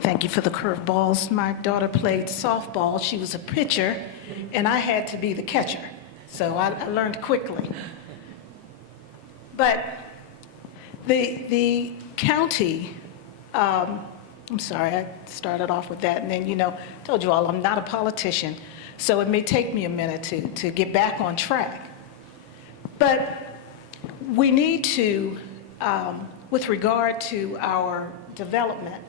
Thank you for the curveballs. My daughter played softball. She was a pitcher, and I had to be the catcher. So I learned quickly. But the county, I'm sorry, I started off with that, and then, I told you all I'm not a politician, so it may take me a minute to get back on track. But we need to, with regard to our development,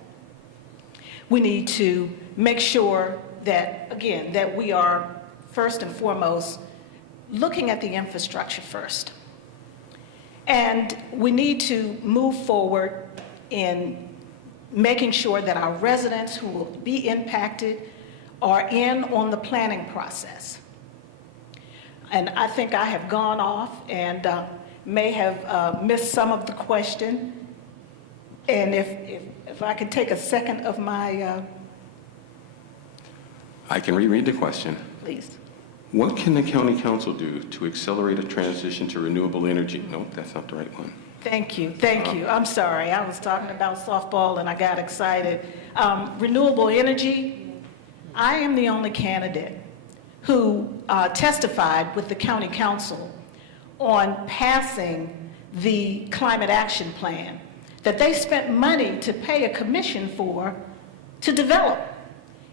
we need to make sure that, again, that we are first and foremost looking at the infrastructure first. And we need to move forward in making sure that our residents who will be impacted are in on the planning process. And I think I have gone off and may have missed some of the question. And if I could take a second of my I can reread the question. Please. What can the county council do to accelerate a transition to renewable energy? No, that's not the right one. Thank you, thank you. I'm sorry, I was talking about softball and I got excited. Renewable energy, I am the only candidate who testified with the county council on passing the climate action plan that they spent money to pay a commission for to develop.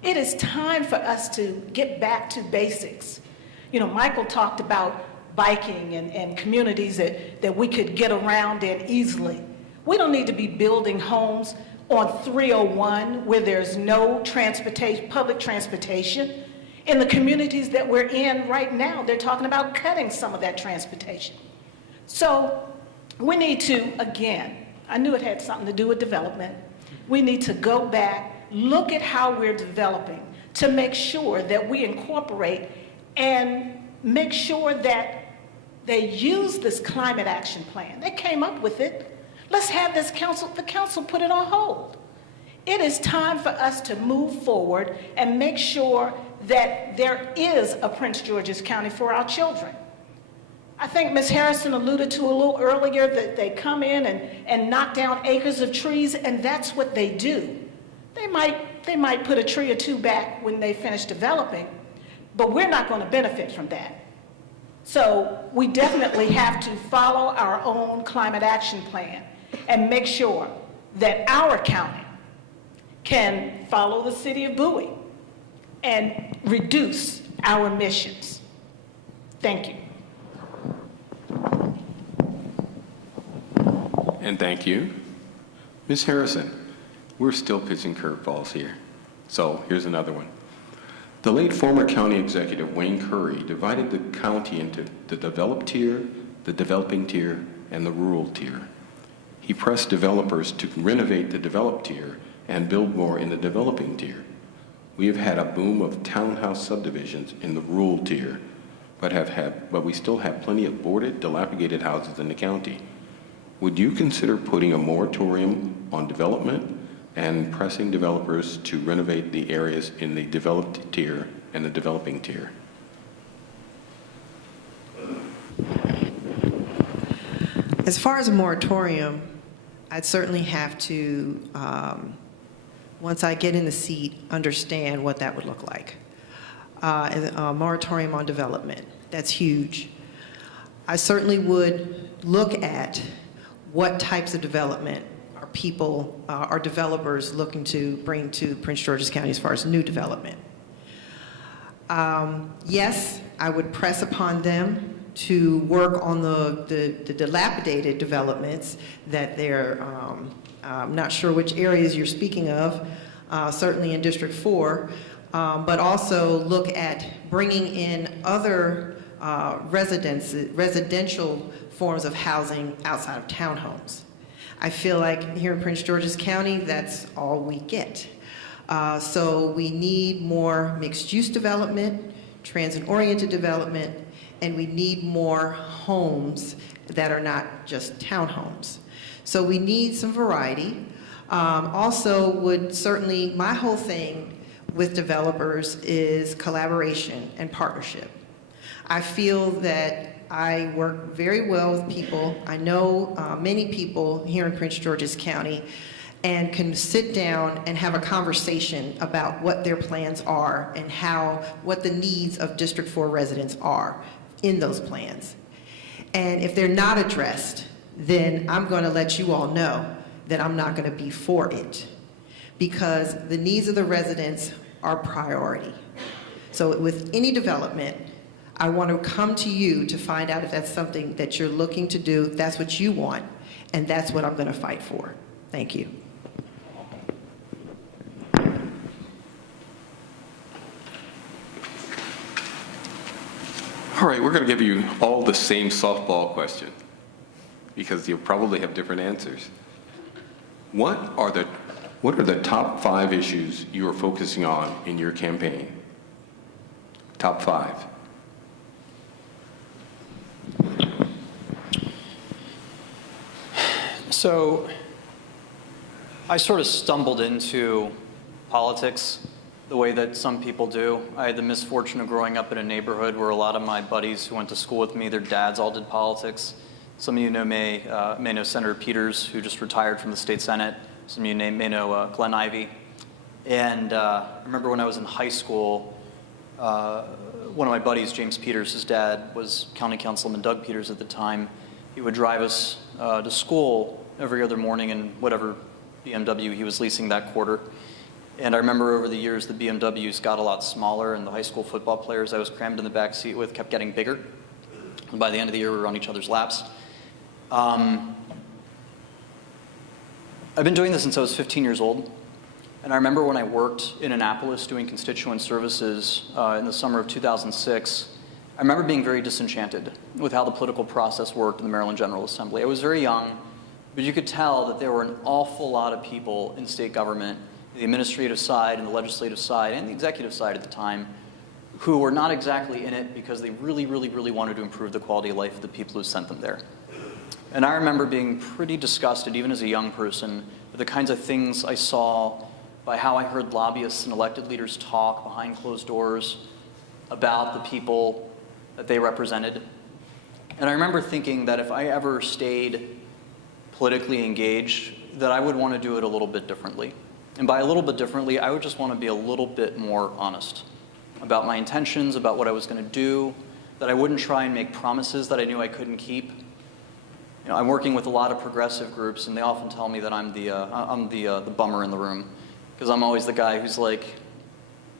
It is time for us to get back to basics. You know, Michael talked about biking and communities that we could get around in easily. We don't need to be building homes on 301 where there's no transportation, public transportation. In the communities that we're in right now, they're talking about cutting some of that transportation. So we need to, again, I knew it had something to do with development. We need to go back, look at how we're developing to make sure that we incorporate and make sure that they use this climate action plan. They came up with it. Let's have this council, the council put it on hold. It is time for us to move forward and make sure that there is a Prince George's County for our children. I think Ms. Harrison alluded to a little earlier that they come in and knock down acres of trees, and that's what they do. They might put a tree or two back when they finish developing, but we're not going to benefit from that. So we definitely have to follow our own climate action plan and make sure that our county can follow the city of Bowie and reduce our emissions. Thank you. And thank you. Ms. Harrison, we're still pitching curveballs here. So here's another one. The late former county executive, Wayne Curry, divided the county into the developed tier, the developing tier, and the rural tier. He pressed developers to renovate the developed tier and build more in the developing tier. We have had a boom of townhouse subdivisions in the rural tier, but we still have plenty of boarded, dilapidated houses in the county. Would you consider putting a moratorium on development and pressing developers to renovate the areas in the developed tier and the developing tier? As far as a moratorium, I'd certainly have to, once I get in the seat, understand what that would look like. A moratorium on development, that's huge. I certainly would look at what types of development are people, are developers looking to bring to Prince George's County as far as new development. Yes, I would press upon them to work on the dilapidated developments that they're, I'm not sure which areas you're speaking of, certainly in District 4, but also look at bringing in other residential forms of housing outside of townhomes. I feel like here in Prince George's County, that's all we get. So we need more mixed-use development, transit-oriented development, and we need more homes that are not just townhomes. So we need some variety. Also would certainly, my whole thing with developers is collaboration and partnership. I feel that I work very well with people. I know many people here in Prince George's County and can sit down and have a conversation about what their plans are and what the needs of District 4 residents are in those plans. And if they're not addressed, then I'm going to let you all know that I'm not going to be for it, because the needs of the residents are priority. So with any development, I want to come to you to find out if that's something that you're looking to do, that's what you want, and that's what I'm going to fight for. Thank you. All right, we're going to give you all the same softball question because you'll probably have different answers. What are the top 5 issues you are focusing on in your campaign? Top 5. So I sort of stumbled into politics the way that some people do. I had the misfortune of growing up in a neighborhood where a lot of my buddies who went to school with me, their dads all did politics. Some of you may know Senator Peters, who just retired from the state Senate. Some of you may know Glenn Ivey. And I remember when I was in high school, one of my buddies, James Peters, his dad was County Councilman Doug Peters at the time. He would drive us to school every other morning in whatever BMW he was leasing that quarter. And I remember over the years, the BMWs got a lot smaller, and the high school football players I was crammed in the back seat with kept getting bigger. And by the end of the year, we were on each other's laps. I've been doing this since I was 15 years old. And I remember when I worked in Annapolis doing constituent services in the summer of 2006, I remember being very disenchanted with how the political process worked in the Maryland General Assembly. I was very young, but you could tell that there were an awful lot of people in state government, the administrative side and the legislative side and the executive side at the time, who were not exactly in it because they really, really, really wanted to improve the quality of life of the people who sent them there. And I remember being pretty disgusted, even as a young person, with the kinds of things I saw by how I heard lobbyists and elected leaders talk behind closed doors about the people that they represented. And I remember thinking that if I ever stayed politically engaged, that I would want to do it a little bit differently. And by a little bit differently, I would just want to be a little bit more honest about my intentions, about what I was going to do, that I wouldn't try and make promises that I knew I couldn't keep. You know, I'm working with a lot of progressive groups, and they often tell me that I'm the bummer in the room, because I'm always the guy who's like,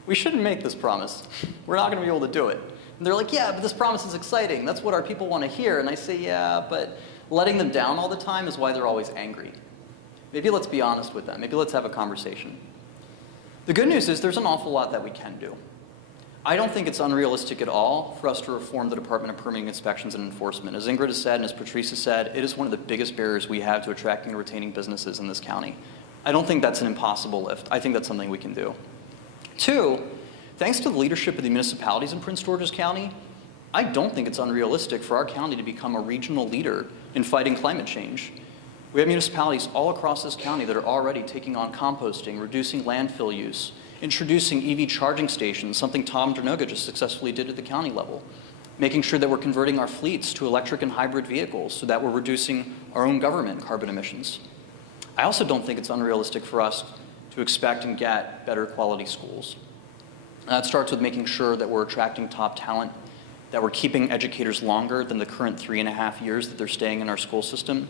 we shouldn't make this promise. We're not going to be able to do it. And they're like, yeah, but this promise is exciting. That's what our people want to hear. And I say, yeah, but letting them down all the time is why they're always angry. Maybe let's be honest with them. Maybe let's have a conversation. The good news is there's an awful lot that we can do. I don't think it's unrealistic at all for us to reform the Department of Permitting, Inspections, and Enforcement. As Ingrid has said and as Patrice has said, it is one of the biggest barriers we have to attracting and retaining businesses in this county. I don't think that's an impossible lift. I think that's something we can do. Two, thanks to the leadership of the municipalities in Prince George's County, I don't think it's unrealistic for our county to become a regional leader in fighting climate change. We have municipalities all across this county that are already taking on composting, reducing landfill use, introducing EV charging stations, something Tom Dernoga just successfully did at the county level, making sure that we're converting our fleets to electric and hybrid vehicles so that we're reducing our own government carbon emissions. I also don't think it's unrealistic for us to expect and get better quality schools. That starts with making sure that we're attracting top talent, that we're keeping educators longer than the current 3.5 years that they're staying in our school system,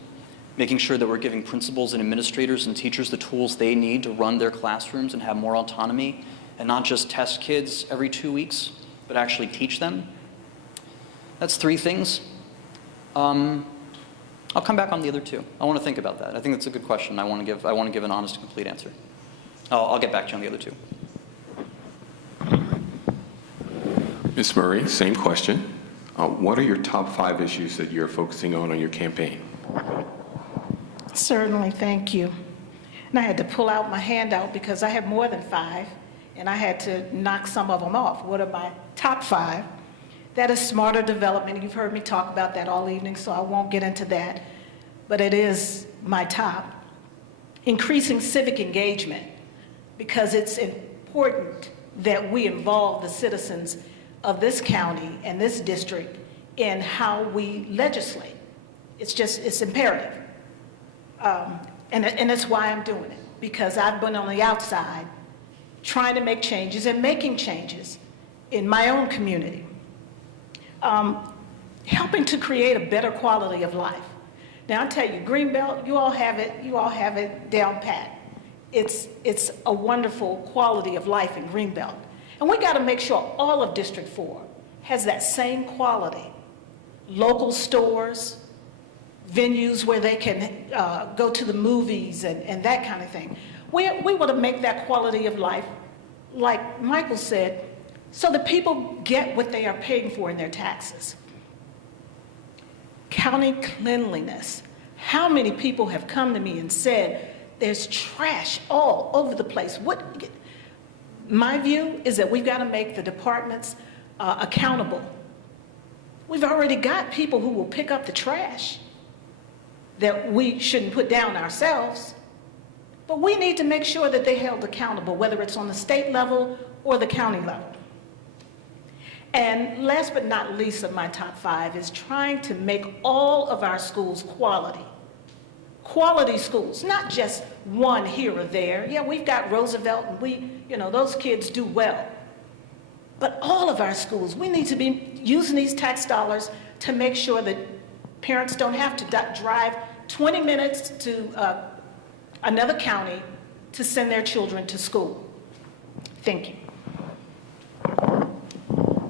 making sure that we're giving principals and administrators and teachers the tools they need to run their classrooms and have more autonomy and not just test kids every 2 weeks, but actually teach them. That's 3 things. I'll come back on the other 2. I want to think about that. I think that's a good question. I want to give an honest and complete answer. I'll get back to you on the other 2. Ms. Murray, same question. What are your top 5 issues that you're focusing on your campaign? Certainly, thank you. And I had to pull out my handout because I have more than 5, and I had to knock some of them off. What are my top 5? That is smarter development. You've heard me talk about that all evening, so I won't get into that, but it is my top. Increasing civic engagement, because it's important that we involve the citizens of this county and this district in how we legislate. It's imperative. And that's why I'm doing it, because I've been on the outside trying to make changes and making changes in my own community. Helping to create a better quality of life. Now I tell you, Greenbelt, you all have it down pat. It's a wonderful quality of life in Greenbelt. And we got to make sure all of District 4 has that same quality. Local stores, venues where they can go to the movies and that kind of thing. We want to make that quality of life, like Michael said, so that people get what they are paying for in their taxes. County cleanliness. How many people have come to me and said, there's trash all over the place? My view is that we've got to make the departments accountable. We've already got people who will pick up the trash that we shouldn't put down ourselves, but we need to make sure that they're held accountable, whether it's on the state level or the county level. And last but not least of my top 5 is trying to make all of our schools quality schools, not just one here or there. Yeah, we've got Roosevelt and those kids do well. But all of our schools, we need to be using these tax dollars to make sure that parents don't have to drive 20 minutes to another county to send their children to school. Thank you.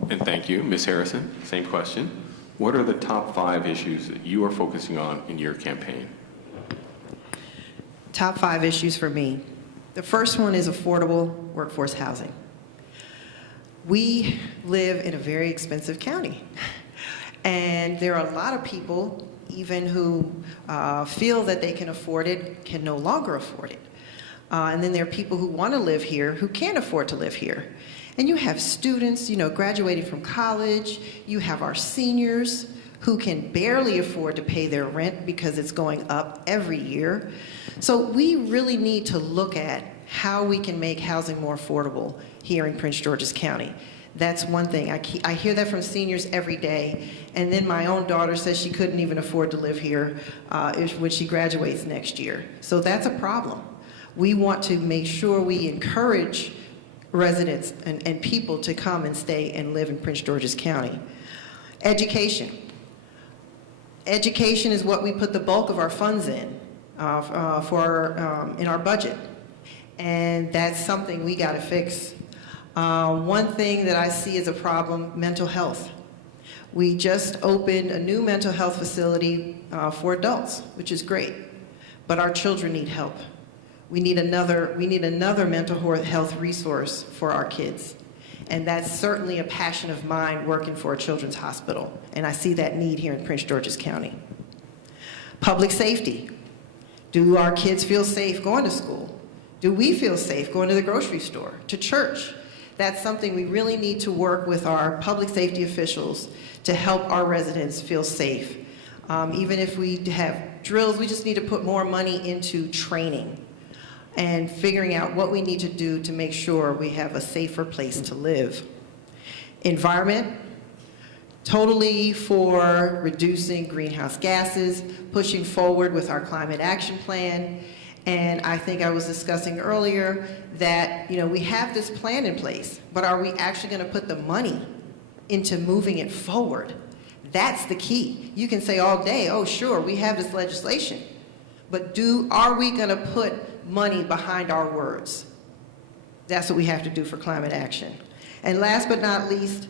And thank you. Ms. Harrison, same question. What are the top 5 issues that you are focusing on in your campaign? Top 5 issues for me. The first one is affordable workforce housing. We live in a very expensive county, and there are a lot of people, even who feel that they can afford it, can no longer afford it. And then there are people who want to live here who can't afford to live here. And you have students, graduating from college. You have our seniors who can barely afford to pay their rent because it's going up every year. So we really need to look at how we can make housing more affordable here in Prince George's County. That's one thing. I hear that from seniors every day. And then my own daughter says she couldn't even afford to live here when she graduates next year. So that's a problem. We want to make sure we encourage residents and people to come and stay and live in Prince George's County. Education. Education is what we put the bulk of our funds in in our budget. And that's something we got to fix. One thing that I see as a problem, mental health. We just opened a new mental health facility for adults, which is great, but our children need help. We need another mental health resource for our kids. And that's certainly a passion of mine working for a children's hospital. And I see that need here in Prince George's County. Public safety. Do our kids feel safe going to school? Do we feel safe going to the grocery store, to church? That's something we really need to work with our public safety officials to help our residents feel safe. Even if we have drills, we just need to put more money into training and figuring out what we need to do to make sure we have a safer place to live. Environment, totally for reducing greenhouse gases, pushing forward with our climate action plan. And I think I was discussing earlier that we have this plan in place, but are we actually going to put the money into moving it forward? That's the key. You can say all day, oh sure, we have this legislation, but are we going to put money behind our words? That's what we have to do for climate action. And last but not least,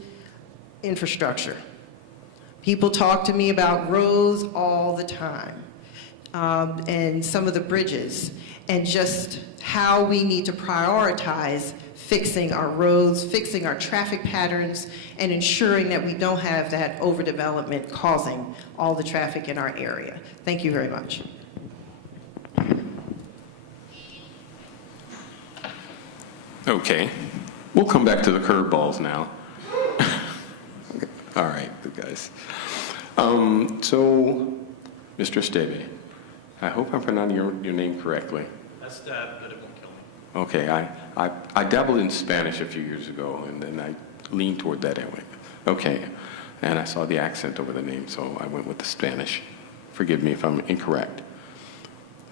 infrastructure. People talk to me about roads all the time, and some of the bridges, and just how we need to prioritize fixing our roads, fixing our traffic patterns, and ensuring that we don't have that overdevelopment causing all the traffic in our area. Thank you very much. Okay, we'll come back to the curveballs now. All right, good guys. So, Mr. Estève, I hope I'm pronouncing your name correctly. Estève, but it won't kill me. Okay, I dabbled in Spanish a few years ago, and then I leaned toward that anyway. Okay, and I saw the accent over the name, so I went with the Spanish. Forgive me if I'm incorrect.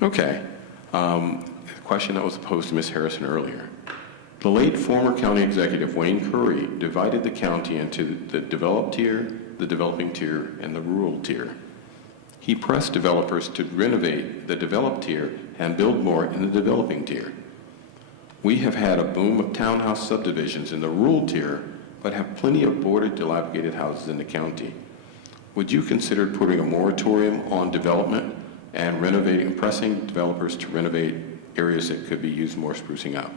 Okay, the question that was posed to Ms. Harrison earlier. The late former county executive, Wayne Curry, divided the county into the developed tier, the developing tier, and the rural tier. He pressed developers to renovate the developed tier and build more in the developing tier. We have had a boom of townhouse subdivisions in the rural tier, but have plenty of boarded, dilapidated houses in the county. Would you consider putting a moratorium on development and pressing developers to renovate areas that could be used more sprucing up?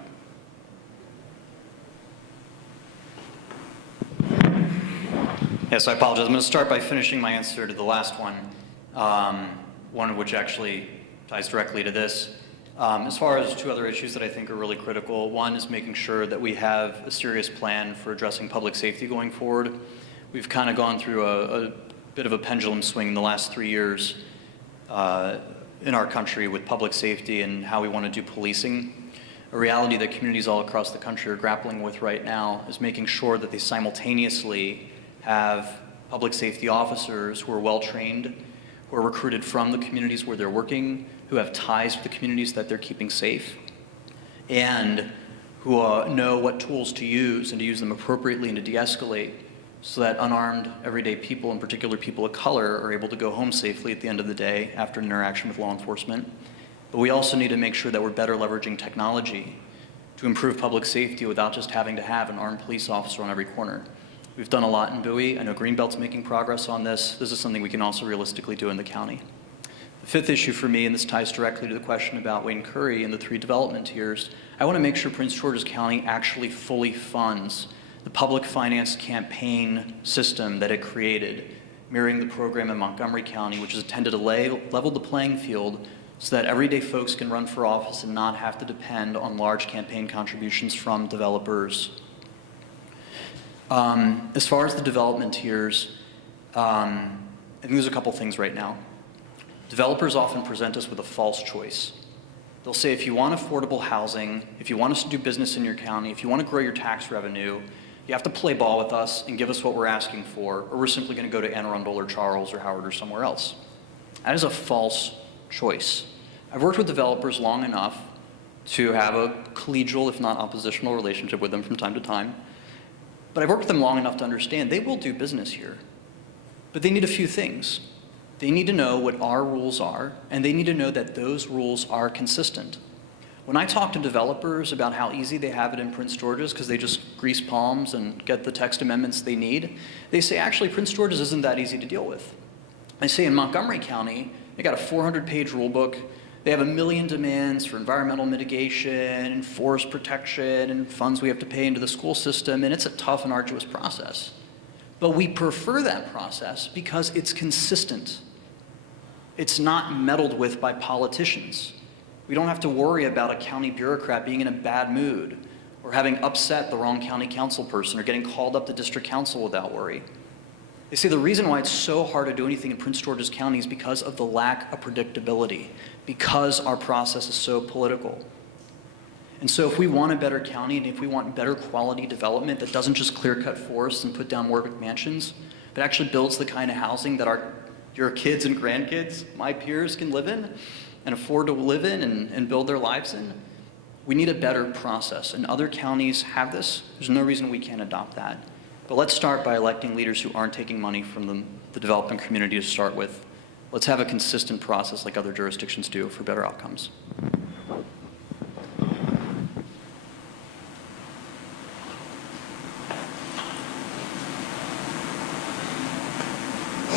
Yes, I apologize. I'm going to start by finishing my answer to the last one, one of which actually ties directly to this. As far as 2 other issues that I think are really critical, one is making sure that we have a serious plan for addressing public safety going forward. We've kind of gone through a bit of a pendulum swing in the last 3 years in our country with public safety and how we want to do policing. A reality that communities all across the country are grappling with right now is making sure that they simultaneously have public safety officers who are well-trained, who are recruited from the communities where they're working, who have ties to the communities that they're keeping safe, and who know what tools to use and to use them appropriately and to de-escalate so that unarmed everyday people, in particular people of color, are able to go home safely at the end of the day after an interaction with law enforcement. But we also need to make sure that we're better leveraging technology to improve public safety without just having to have an armed police officer on every corner. We've done a lot in Bowie. I know Greenbelt's making progress on this. This is something we can also realistically do in the county. The fifth issue for me, and this ties directly to the question about Wayne Curry and the 3 development tiers, I want to make sure Prince George's County actually fully funds the public finance campaign system that it created, mirroring the program in Montgomery County, which is intended to level the playing field so that everyday folks can run for office and not have to depend on large campaign contributions from developers. As far as the development tiers, I think there's a couple things right now. Developers often present us with a false choice. They'll say, if you want affordable housing, if you want us to do business in your county, if you want to grow your tax revenue, you have to play ball with us and give us what we're asking for, or we're simply going to go to Anne Arundel or Charles or Howard or somewhere else. That is a false choice. I've worked with developers long enough to have a collegial, if not oppositional, relationship with them from time to time. But I've worked with them long enough to understand they will do business here. But they need a few things. They need to know what our rules are, and they need to know that those rules are consistent. When I talk to developers about how easy they have it in Prince George's because they just grease palms and get the text amendments they need, they say, actually, Prince George's isn't that easy to deal with. I say in Montgomery County, they got a 400-page rule book. They have 1 million demands for environmental mitigation and forest protection and funds we have to pay into the school system, and it's a tough and arduous process. But we prefer that process because it's consistent. It's not meddled with by politicians. We don't have to worry about a county bureaucrat being in a bad mood or having upset the wrong county council person or getting called up to district council without worry. They say the reason why it's so hard to do anything in Prince George's County is because of the lack of predictability, because our process is so political. And so if we want a better county and if we want better quality development that doesn't just clear-cut forests and put down Warwick mansions, but actually builds the kind of housing that your kids and grandkids, my peers, can live in and afford to live in and build their lives in, we need a better process. And other counties have this. There's no reason we can't adopt that. But let's start by electing leaders who aren't taking money from the developing community to start with. Let's have a consistent process like other jurisdictions do for better outcomes.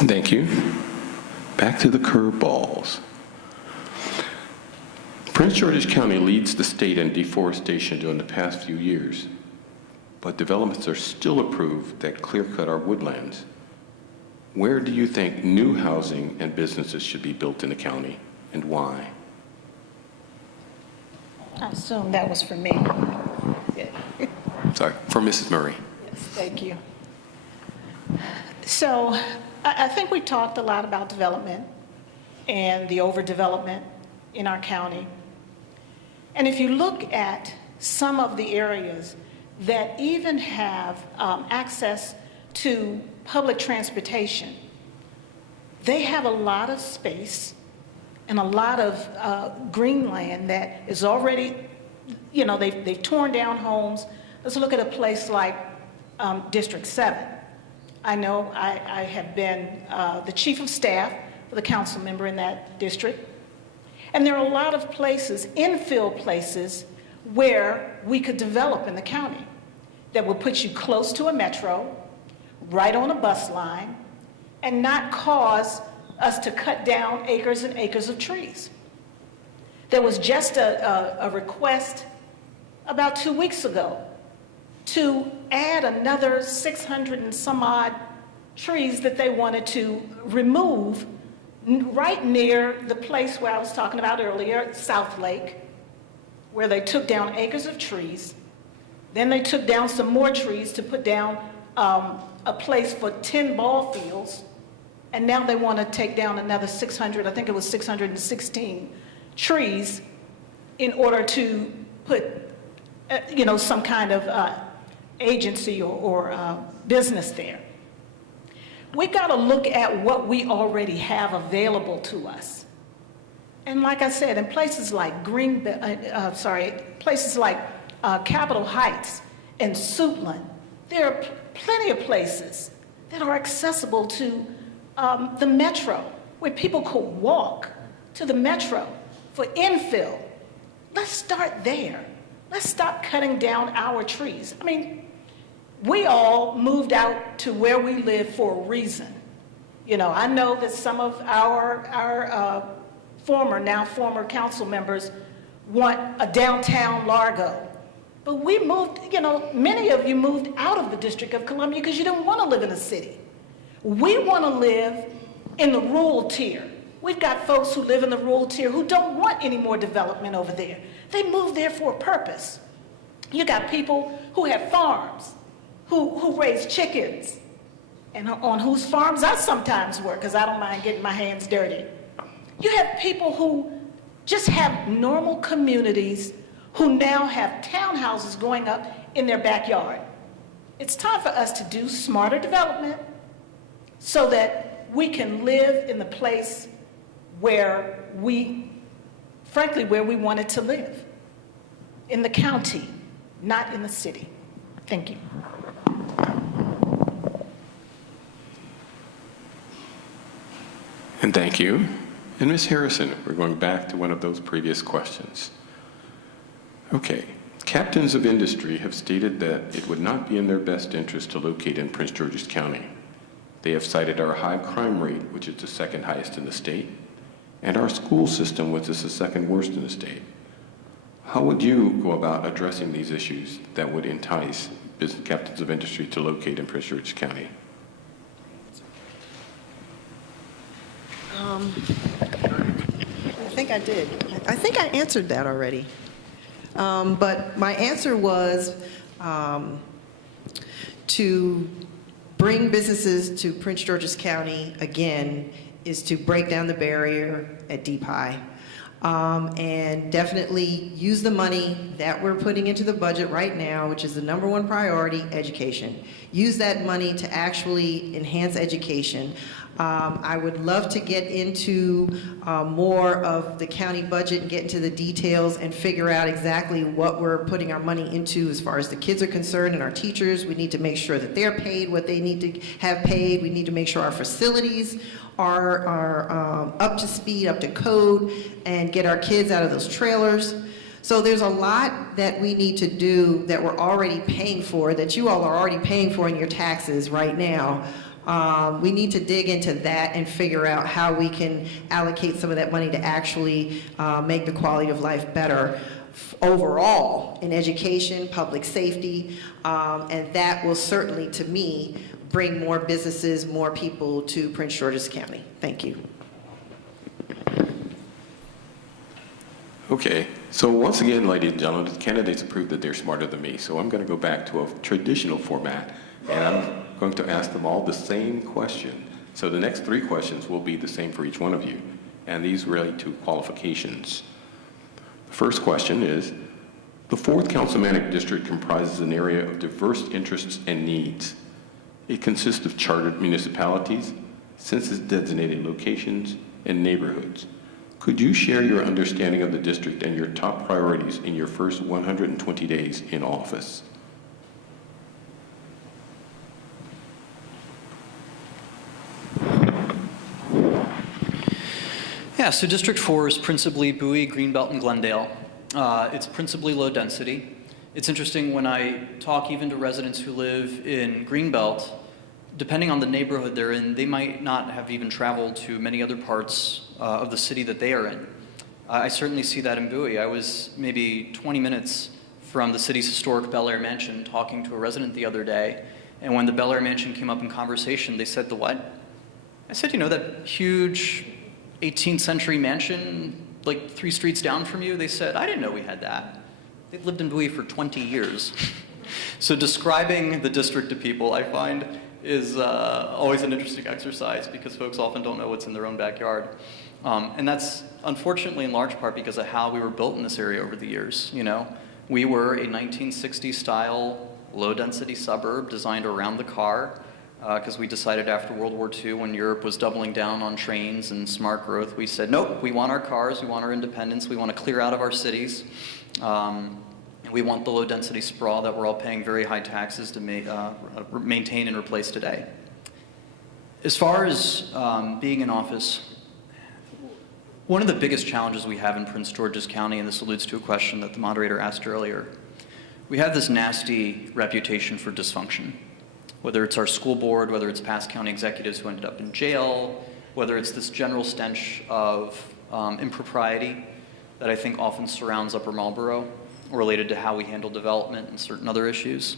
Thank you. Back to the curveballs. Prince George's County leads the state in deforestation during the past few years, but developments are still approved that clear-cut our woodlands. Where do you think new housing and businesses should be built in the county, and why? I assume that was for me. Sorry, for Mrs. Murray. Yes, thank you. So I think we talked a lot about development and the overdevelopment in our county. And if you look at some of the areas that even have access to public transportation, they have a lot of space and a lot of green land that is already, you know, they've torn down homes. Let's look at a place like District 7. I know I have been the chief of staff for the council member in that district. And there are a lot of places, infill places, where we could develop in the county that would put you close to a metro, right on a bus line, and not cause us to cut down acres and acres of trees. There was just a request about 2 weeks ago to add another 600 and some odd trees that they wanted to remove right near the place where I was talking about earlier, South Lake, where they took down acres of trees. Then they took down some more trees to put down a place for 10 ball fields. And now they want to take down another 600, I think it was 616 trees in order to put, some kind of agency or business there. We've got to look at what we already have available to us. And like I said, in places like places like Capitol Heights and Suitland, there are plenty of places that are accessible to the metro, where people could walk to the metro for infill. Let's start there. Let's stop cutting down our trees. I mean, we all moved out to where we live for a reason. I know that some of our former council members want a downtown Largo. But we moved, many of you moved out of the District of Columbia because you didn't want to live in the city. We want to live in the rural tier. We've got folks who live in the rural tier who don't want any more development over there. They moved there for a purpose. You got people who have farms, who raise chickens, and on whose farms I sometimes work because I don't mind getting my hands dirty. You have people who just have normal communities who now have townhouses going up in their backyard. It's time for us to do smarter development so that we can live in the place where frankly, where we wanted to live, in the county, not in the city. Thank you. And thank you. And Ms. Harrison, we're going back to one of those previous questions. Okay, captains of industry have stated that it would not be in their best interest to locate in Prince George's County. They have cited our high crime rate, which is the second highest in the state, and our school system, which is the second worst in the state. How would you go about addressing these issues that would entice business captains of industry to locate in Prince George's County? I think I did. I think I answered that already. But my answer was to bring businesses to Prince George's County, again, is to break down the barrier at Deep High. And definitely use the money that we're putting into the budget right now, which is the #1 priority, education. Use that money to actually enhance education. I would love to get into more of the county budget and get into the details and figure out exactly what we're putting our money into as far as the kids are concerned and our teachers. We need to make sure that they're paid what they need to have paid. We need to make sure our facilities are up to speed, up to code, and get our kids out of those trailers. So there's a lot that we need to do that we're already paying for, that you all are already paying for in your taxes right now. We need to dig into that and figure out how we can allocate some of that money to actually make the quality of life better overall in education, public safety, and that will certainly, to me, bring more businesses, more people to Prince George's County. Thank you. Okay, so once again, ladies and gentlemen, the candidates have proved that they're smarter than me, so I'm going to go back to a traditional format, and I'm going to ask them all the same question. So the next 3 questions will be the same for each one of you, and these relate to qualifications. The first question is, the 4th Councilmanic District comprises an area of diverse interests and needs. It consists of chartered municipalities, census-designated locations, and neighborhoods. Could you share your understanding of the district and your top priorities in your first 120 days in office? Yeah, so District 4 is principally Bowie, Greenbelt, and Glendale. It's principally low density. It's interesting when I talk even to residents who live in Greenbelt, depending on the neighborhood they're in, they might not have even traveled to many other parts of the city that they are in. I certainly see that in Bowie. I was maybe 20 minutes from the city's historic Bel Air Mansion talking to a resident the other day, and when the Bel Air Mansion came up in conversation, they said, "The what?" I said, "You know, that huge 18th century mansion like 3 streets down from you?" They said, "I didn't know we had that." They've lived in Bowie for 20 years. So describing the district to people, I find, is always an interesting exercise because folks often don't know what's in their own backyard. And that's unfortunately in large part because of how we were built in this area over the years. You know, We were a 1960s-style, low-density suburb designed around the car because we decided after World War II, when Europe was doubling down on trains and smart growth, we said, nope, we want our cars, we want our independence, we want to clear out of our cities. We want the low-density sprawl that we're all paying very high taxes to maintain and replace today. As far as being in office, one of the biggest challenges we have in Prince George's County, and this alludes to a question that the moderator asked earlier, we have this nasty reputation for dysfunction. Whether it's our school board, whether it's past county executives who ended up in jail, whether it's this general stench of impropriety that I think often surrounds Upper Marlboro, related to how we handle development and certain other issues,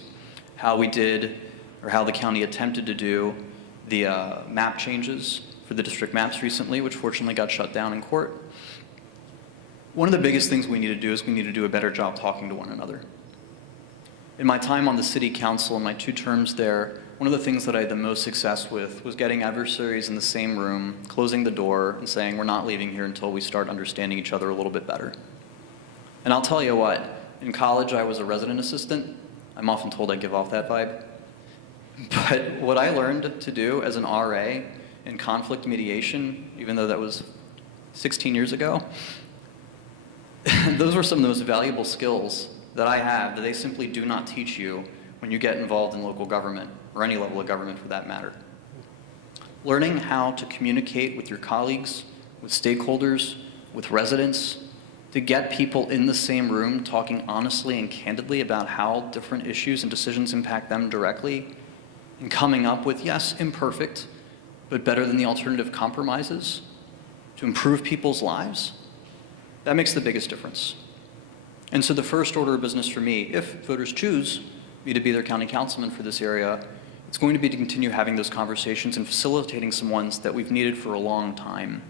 how we did, or how the county attempted to do the map changes for the district maps recently, which fortunately got shut down in court. One of the biggest things we need to do is we need to do a better job talking to one another. In my time on the city council, in my 2 terms there, one of the things that I had the most success with was getting adversaries in the same room, closing the door, and saying, we're not leaving here until we start understanding each other a little bit better. And I'll tell you what, in college I was a resident assistant. I'm often told I give off that vibe. But what I learned to do as an RA in conflict mediation, even though that was 16 years ago, those were some of the most valuable skills that I have that they simply do not teach you when you get involved in local government, or any level of government for that matter. Learning how to communicate with your colleagues, with stakeholders, with residents, to get people in the same room talking honestly and candidly about how different issues and decisions impact them directly, and coming up with, yes, imperfect, but better than the alternative compromises to improve people's lives, that makes the biggest difference. And so the first order of business for me, if voters choose me to be their county councilman for this area, it's going to be to continue having those conversations and facilitating some ones that we've needed for a long time.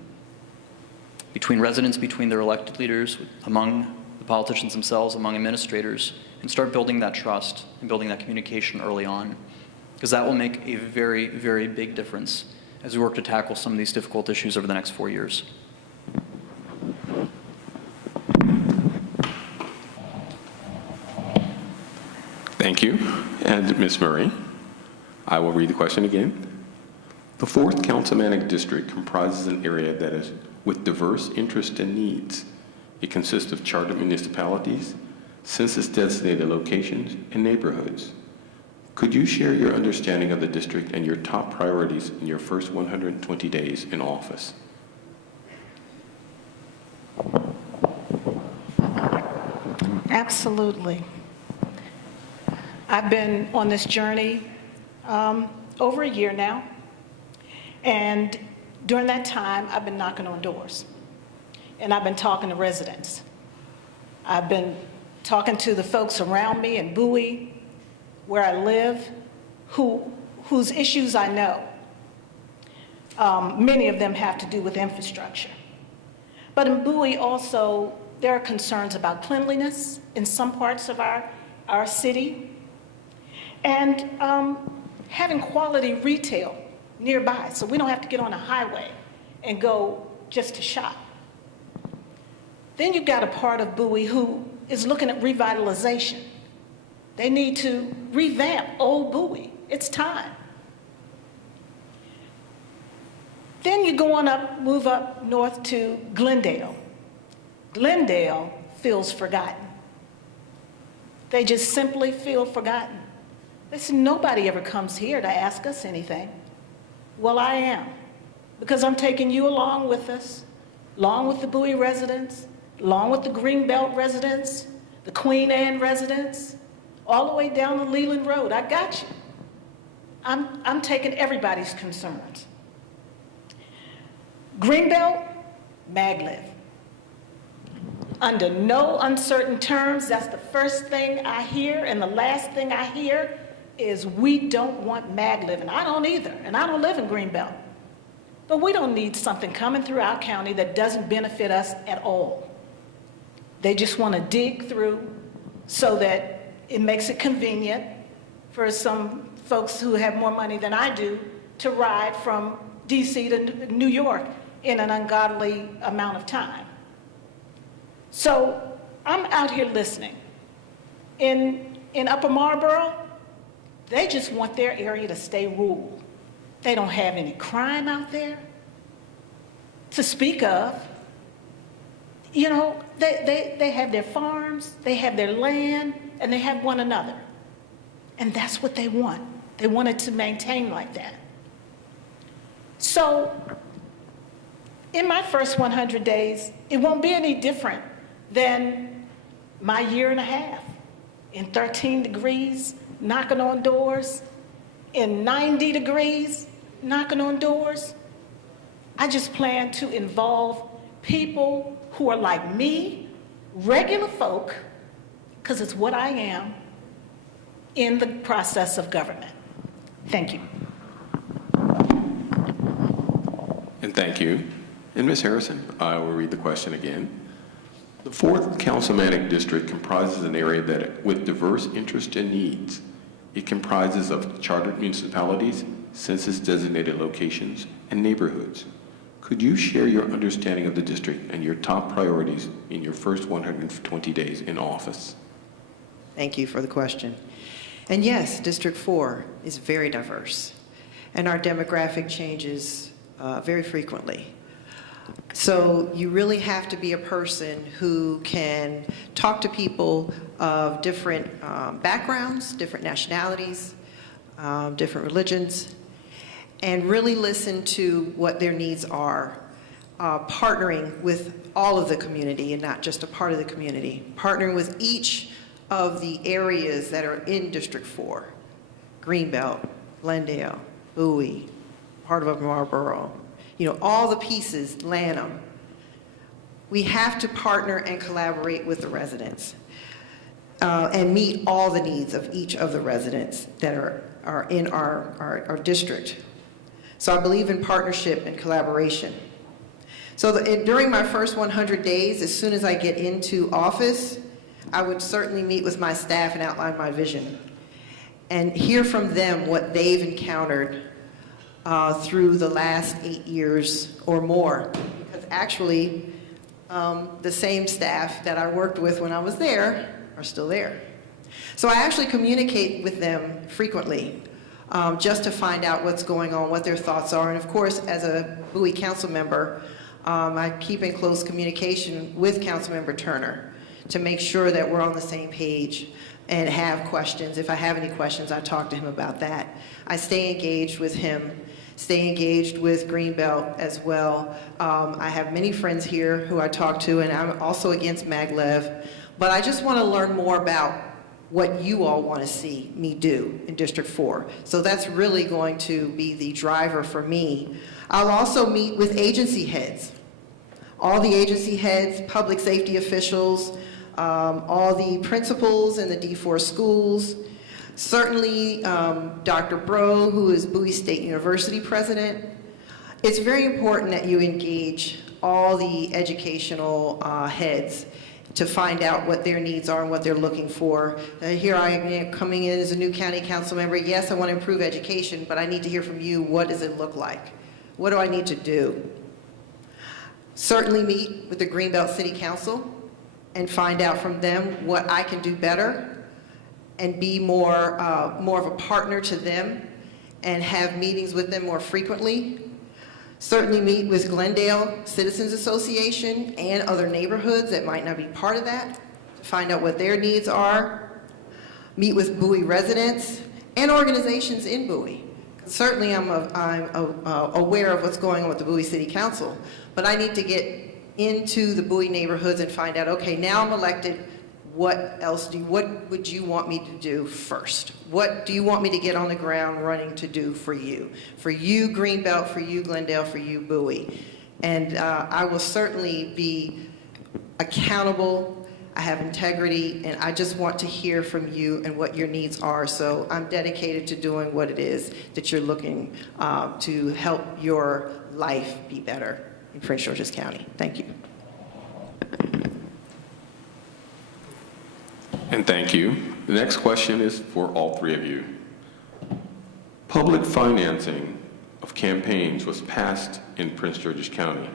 Between residents, between their elected leaders, among the politicians themselves, among administrators, and start building that trust and building that communication early on. Because that will make a very, very big difference as we work to tackle some of these difficult issues over the next 4 years. Thank you. And Ms. Murray, I will read the question again. The 4th Councilmanic District comprises an area that is with diverse interests and needs. It consists of chartered municipalities, census-designated locations, and neighborhoods. Could you share your understanding of the district and your top priorities in your first 120 days in office? Absolutely. I've been on this journey over a year now, and during that time, I've been knocking on doors, and I've been talking to residents. I've been talking to the folks around me in Bowie, where I live, whose issues I know. Many of them have to do with infrastructure. But in Bowie also, there are concerns about cleanliness in some parts of our city, and having quality retail nearby, so we don't have to get on a highway and go just to shop. Then you've got a part of Bowie who is looking at revitalization. They need to revamp old Bowie. It's time. Then you go on up, move up north to Glendale. Glendale feels forgotten. They just simply feel forgotten. Listen, nobody ever comes here to ask us anything. Well, I am, because I'm taking you along with us, along with the Bowie residents, along with the Greenbelt residents, the Queen Anne residents, all the way down the Leland Road. I got you. I'm taking everybody's concerns. Greenbelt, maglev. Under no uncertain terms, that's the first thing I hear, and the last thing I hear is we don't want maglev, and I don't either, and I don't live in Greenbelt. But we don't need something coming through our county that doesn't benefit us at all. They just want to dig through so that it makes it convenient for some folks who have more money than I do to ride from DC to New York in an ungodly amount of time. So I'm out here listening, in Upper Marlboro, they just want their area to stay rural. They don't have any crime out there to speak of. You know, they have their farms, they have their land, and they have one another. And that's what they want. They want it to maintain like that. So, in my first 100 days, it won't be any different than my year and a half. In 13 degrees, knocking on doors. In 90 degrees, knocking on doors. I just plan to involve people who are like me, regular folk, because it's what I am, in the process of government. Thank you. And thank you. And Ms. Harrison, I will read the question again. The 4th Councilmanic District comprises an area that, with diverse interests and needs. It comprises of chartered municipalities, census-designated locations, and neighborhoods. Could you share your understanding of the district and your top priorities in your first 120 days in office? Thank you for the question. And yes, District 4 is very diverse, and our demographic changes very frequently. So you really have to be a person who can talk to people of different backgrounds, different nationalities, different religions, and really listen to what their needs are, partnering with all of the community and not just a part of the community, partnering with each of the areas that are in District 4, Greenbelt, Glendale, Bowie, part of Upper Marlboro, you know, all the pieces, Lanham. We have to partner and collaborate with the residents and meet all the needs of each of the residents that are in our district. So I believe in partnership and collaboration. So during my first 100 days, as soon as I get into office, I would certainly meet with my staff and outline my vision and hear from them what they've encountered through the last 8 years or more. Because actually, the same staff that I worked with when I was there are still there. So I actually communicate with them frequently just to find out what's going on, what their thoughts are. And of course, as a Bowie council member, I keep in close communication with Councilmember Turner to make sure that we're on the same page and have questions. If I have any questions, I talk to him about that. I stay engaged with him, stay engaged with Greenbelt as well. I have many friends here who I talk to, and I'm also against maglev, but I just want to learn more about what you all want to see me do in District 4. So that's really going to be the driver for me. I'll also meet with agency heads. All the agency heads, public safety officials, all the principals in the D4 schools, certainly Dr. Bro, who is Bowie State University president. It's very important that you engage all the educational heads to find out what their needs are and what they're looking for. Here I am coming in as a new county council member. Yes, I want to improve education, but I need to hear from you, what does it look like? What do I need to do? Certainly meet with the Greenbelt City Council and find out from them what I can do better and be more of a partner to them and have meetings with them more frequently. Certainly meet with Glendale Citizens Association and other neighborhoods that might not be part of that to find out what their needs are. Meet with Bowie residents and organizations in Bowie. Certainly I'm aware of what's going on with the Bowie City Council, but I need to get into the Bowie neighborhoods and find out, okay, now I'm elected, what would you want me to do first? What do you want me to get on the ground running to do for you? For you, Greenbelt, for you, Glendale, for you, Bowie. And I will certainly be accountable. I have integrity, and I just want to hear from you and what your needs are. So I'm dedicated to doing what it is that you're looking to help your life be better in Prince George's County. Thank you. And thank you. The next question is for all three of you. Public financing of campaigns was passed in Prince George's County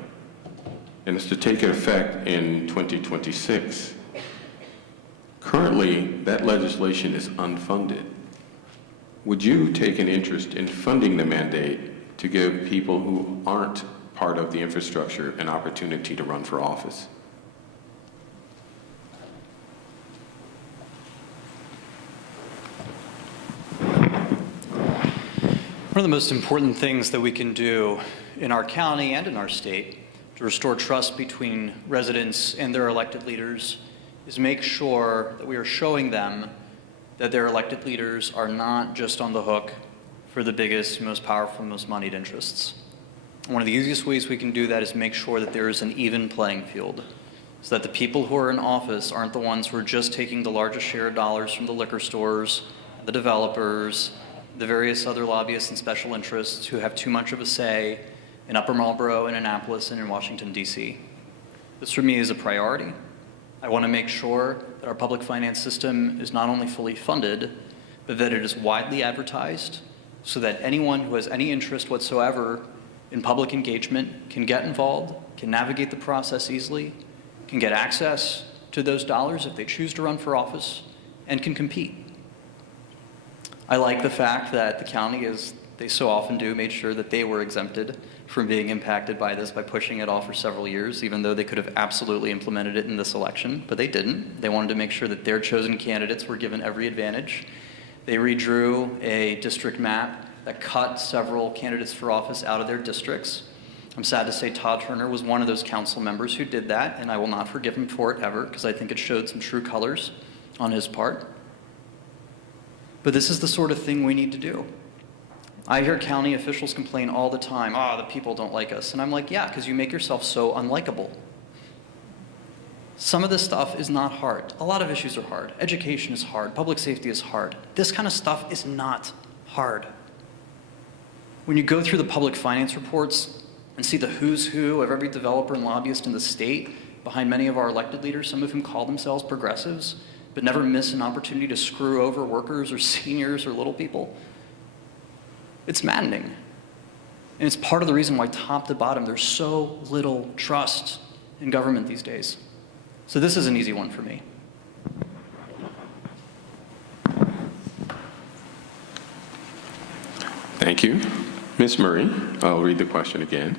and is to take effect in 2026. Currently, that legislation is unfunded. Would you take an interest in funding the mandate to give people who aren't part of the infrastructure an opportunity to run for office? One of the most important things that we can do in our county and in our state to restore trust between residents and their elected leaders is make sure that we are showing them that their elected leaders are not just on the hook for the biggest, most powerful, most moneyed interests. One of the easiest ways we can do that is make sure that there is an even playing field, so that the people who are in office aren't the ones who are just taking the largest share of dollars from the liquor stores, the developers, the various other lobbyists and special interests who have too much of a say in Upper Marlboro, in Annapolis, and in Washington, D.C. This for me is a priority. I want to make sure that our public finance system is not only fully funded, but that it is widely advertised so that anyone who has any interest whatsoever in public engagement can get involved, can navigate the process easily, can get access to those dollars if they choose to run for office, and can compete. I like the fact that the county, as they so often do, made sure that they were exempted from being impacted by this by pushing it off for several years, even though they could have absolutely implemented it in this election, but they didn't. They wanted to make sure that their chosen candidates were given every advantage. They redrew a district map that cut several candidates for office out of their districts. I'm sad to say Todd Turner was one of those council members who did that, and I will not forgive him for it ever, because I think it showed some true colors on his part. But this is the sort of thing we need to do. I hear county officials complain all the time, the people don't like us. And I'm like, yeah, because you make yourself so unlikable. Some of this stuff is not hard. A lot of issues are hard. Education is hard. Public safety is hard. This kind of stuff is not hard. When you go through the public finance reports and see the who's who of every developer and lobbyist in the state behind many of our elected leaders, some of whom call themselves progressives, but never miss an opportunity to screw over workers or seniors or little people, it's maddening. And it's part of the reason why, top to bottom, there's so little trust in government these days. So this is an easy one for me. Thank you. Ms. Murray, I'll read the question again.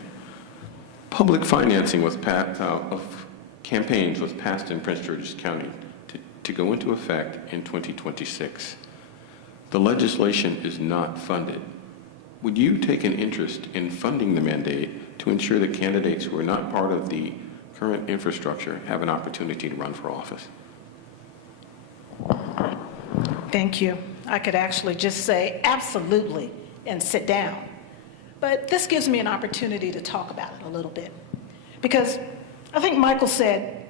Public financing was passed of campaigns was passed in Prince George's County to go into effect in 2026. The legislation is not funded. Would you take an interest in funding the mandate to ensure that candidates who are not part of the current infrastructure have an opportunity to run for office? Thank you. I could actually just say absolutely and sit down. But this gives me an opportunity to talk about it a little bit. Because I think Michael said,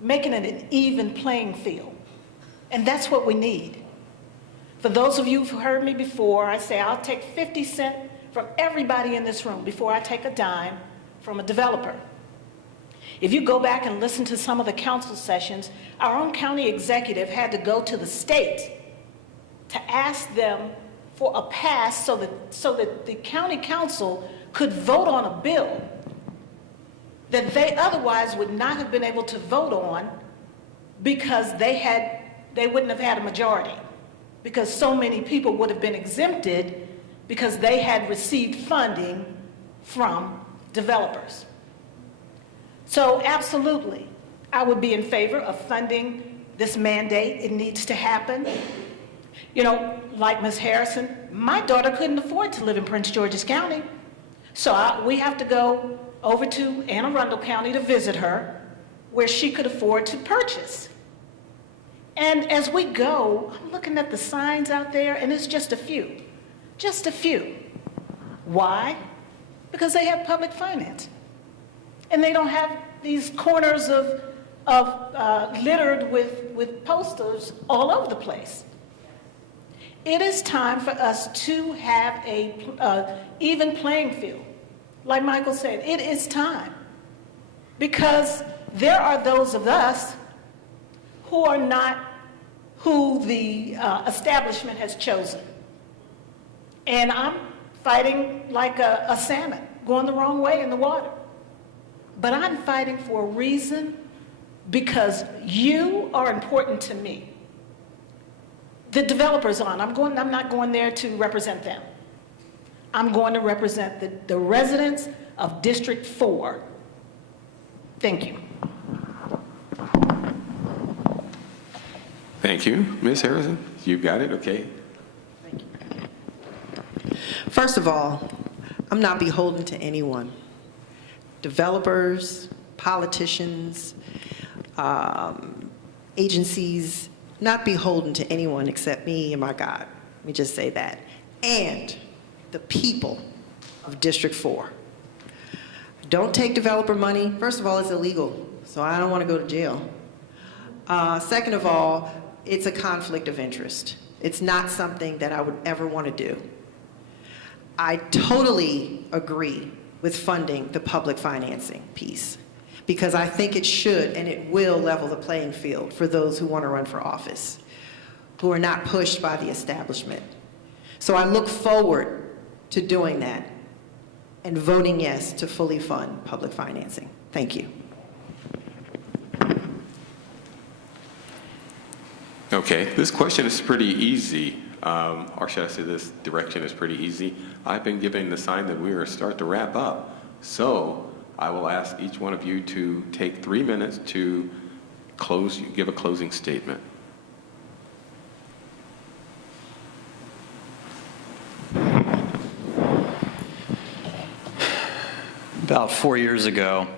making it an even playing field. And that's what we need. For those of you who've heard me before, I say I'll take 50 cents from everybody in this room before I take a dime from a developer. If you go back and listen to some of the council sessions, our own county executive had to go to the state to ask them for a pass so that the county council could vote on a bill that they otherwise would not have been able to vote on because they wouldn't have had a majority, because so many people would have been exempted because they had received funding from developers. So absolutely, I would be in favor of funding this mandate. It needs to happen. You know, like Ms. Harrison, my daughter couldn't afford to live in Prince George's County. So we have to go over to Anne Arundel County to visit her, where she could afford to purchase. And as we go, I'm looking at the signs out there, and it's just a few. Just a few. Why? Because they have public finance. And they don't have these corners littered with posters all over the place. It is time for us to have a even playing field. Like Michael said, it is time. Because there are those of us who are not who the establishment has chosen. And I'm fighting like a salmon, going the wrong way in the water. But I'm fighting for a reason because you are important to me. The developers aren't. I'm not going there to represent them. I'm going to represent the residents of District 4. Thank you. Thank you. Ms. Harrison, you got it? Okay. First of all, I'm not beholden to anyone. Developers, politicians, agencies, not beholden to anyone except me and my God. Let me just say that. And the people of District 4. Don't take developer money. First of all, it's illegal, so I don't want to go to jail. Second of all, it's a conflict of interest. It's not something that I would ever want to do. I totally agree with funding the public financing piece, because I think it should and it will level the playing field for those who want to run for office, who are not pushed by the establishment. So I look forward to doing that and voting yes to fully fund public financing. Thank you. Okay, this question is pretty easy, or should I say this direction is pretty easy. I've been given the sign that we are starting to wrap up. So I will ask each one of you to take 3 minutes to give a closing statement. About 4 years ago,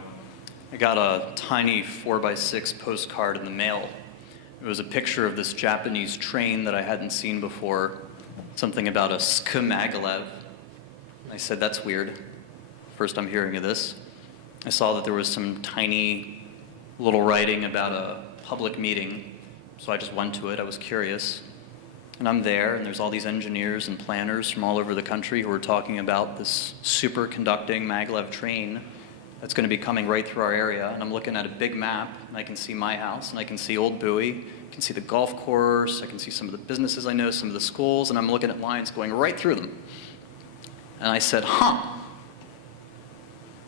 I got a tiny 4x6 postcard in the mail. It was a picture of this Japanese train that I hadn't seen before, something about a skmaglev. I said, that's weird. First I'm hearing of this. I saw that there was some tiny little writing about a public meeting, so I just went to it. I was curious. And I'm there, and there's all these engineers and planners from all over the country who are talking about this superconducting maglev train that's going to be coming right through our area. And I'm looking at a big map, and I can see my house, and I can see Old Bowie, I can see the golf course, I can see some of the businesses I know, some of the schools, and I'm looking at lines going right through them. And I said,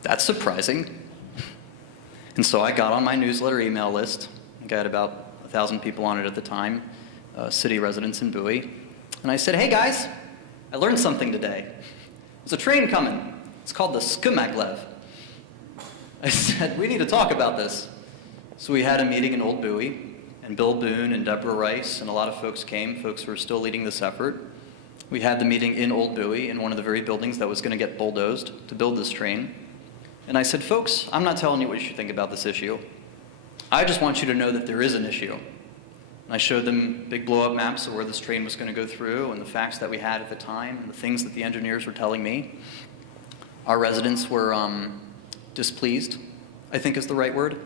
that's surprising. And so I got on my newsletter email list. I got about 1,000 people on it at the time, city residents in Bowie. And I said, hey guys, I learned something today. There's a train coming. It's called the skmaglev. I said, we need to talk about this. So we had a meeting in Old Bowie, and Bill Boone and Deborah Rice and a lot of folks came, folks who are still leading this effort. We had the meeting in Old Bowie in one of the very buildings that was going to get bulldozed to build this train. And I said, folks, I'm not telling you what you should think about this issue. I just want you to know that there is an issue. And I showed them big blow-up maps of where this train was going to go through and the facts that we had at the time and the things that the engineers were telling me. Our residents were displeased, I think is the right word.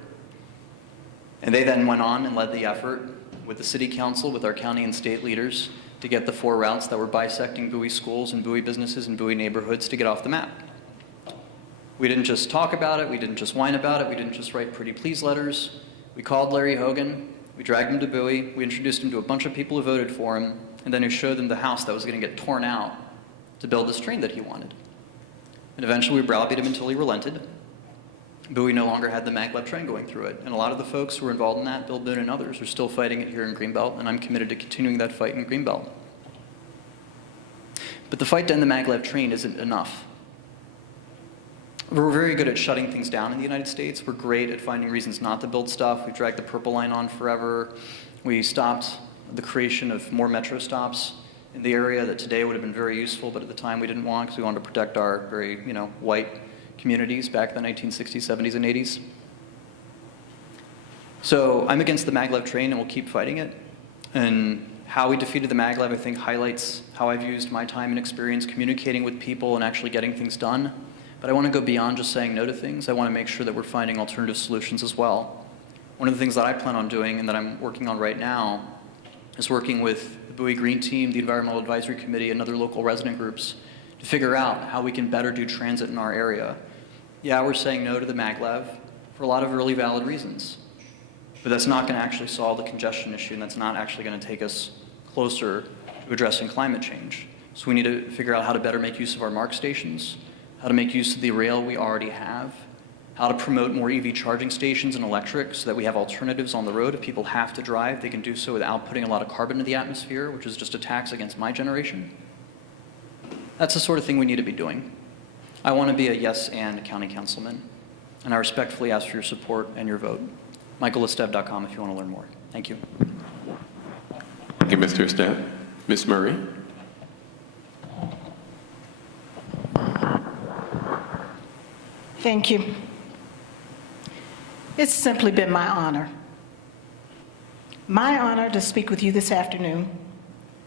And they then went on and led the effort with the city council, with our county and state leaders, to get the 4 routes that were bisecting Bowie schools and Bowie businesses and Bowie neighborhoods to get off the map. We didn't just talk about it, we didn't just whine about it, we didn't just write pretty please letters. We called Larry Hogan, we dragged him to Bowie, we introduced him to a bunch of people who voted for him, and then we showed them the house that was going to get torn out to build this train that he wanted. And eventually we browbeat him until he relented. Bowie no longer had the maglev train going through it. And a lot of the folks who were involved in that, Bill Boone and others, are still fighting it here in Greenbelt, and I'm committed to continuing that fight in Greenbelt. But the fight to end the maglev train isn't enough. We're very good at shutting things down in the United States. We're great at finding reasons not to build stuff. We dragged the Purple Line on forever. We stopped the creation of more metro stops in the area that today would have been very useful, but at the time we didn't want, because we wanted to protect our very, white communities back in the 1960s, 70s, and 80s. So I'm against the maglev train, and we'll keep fighting it. And how we defeated the maglev, I think, highlights how I've used my time and experience communicating with people and actually getting things done. But I want to go beyond just saying no to things. I want to make sure that we're finding alternative solutions as well. One of the things that I plan on doing and that I'm working on right now is working with the Bowie Green Team, the Environmental Advisory Committee, and other local resident groups to figure out how we can better do transit in our area. Yeah, we're saying no to the maglev for a lot of really valid reasons. But that's not going to actually solve the congestion issue, and that's not actually going to take us closer to addressing climate change. So we need to figure out how to better make use of our MARC stations, how to make use of the rail we already have, how to promote more EV charging stations and electric so that we have alternatives on the road. If people have to drive, they can do so without putting a lot of carbon into the atmosphere, which is just a tax against my generation. That's the sort of thing we need to be doing. I want to be a yes and county councilman, and I respectfully ask for your support and your vote. michaelestève.com if you want to learn more. Thank you. Thank you, Mr. Estève. Ms. Murray? Thank you. It's simply been my honor to speak with you this afternoon,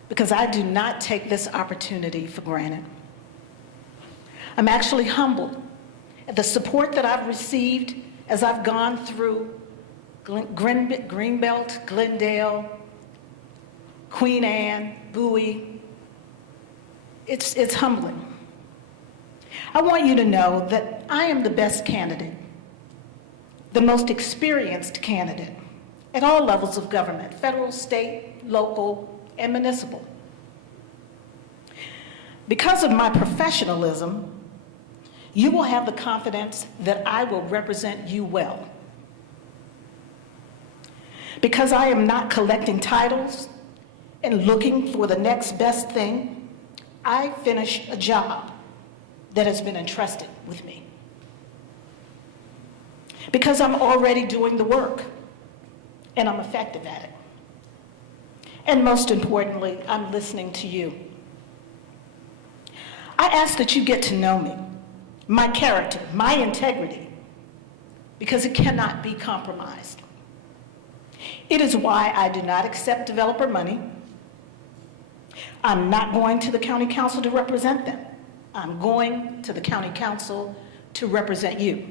because I do not take this opportunity for granted. I'm actually humbled at the support that I've received as I've gone through Greenbelt, Glendale, Queen Anne, Bowie. It's humbling. I want you to know that I am the best candidate, the most experienced candidate at all levels of government, federal, state, local, and municipal. Because of my professionalism, you will have the confidence that I will represent you well. Because I am not collecting titles and looking for the next best thing, I finish a job that has been entrusted with me. Because I'm already doing the work, and I'm effective at it. And most importantly, I'm listening to you. I ask that you get to know me, my character, my integrity, because it cannot be compromised. It is why I do not accept developer money. I'm not going to the county council to represent them. I'm going to the county council to represent you.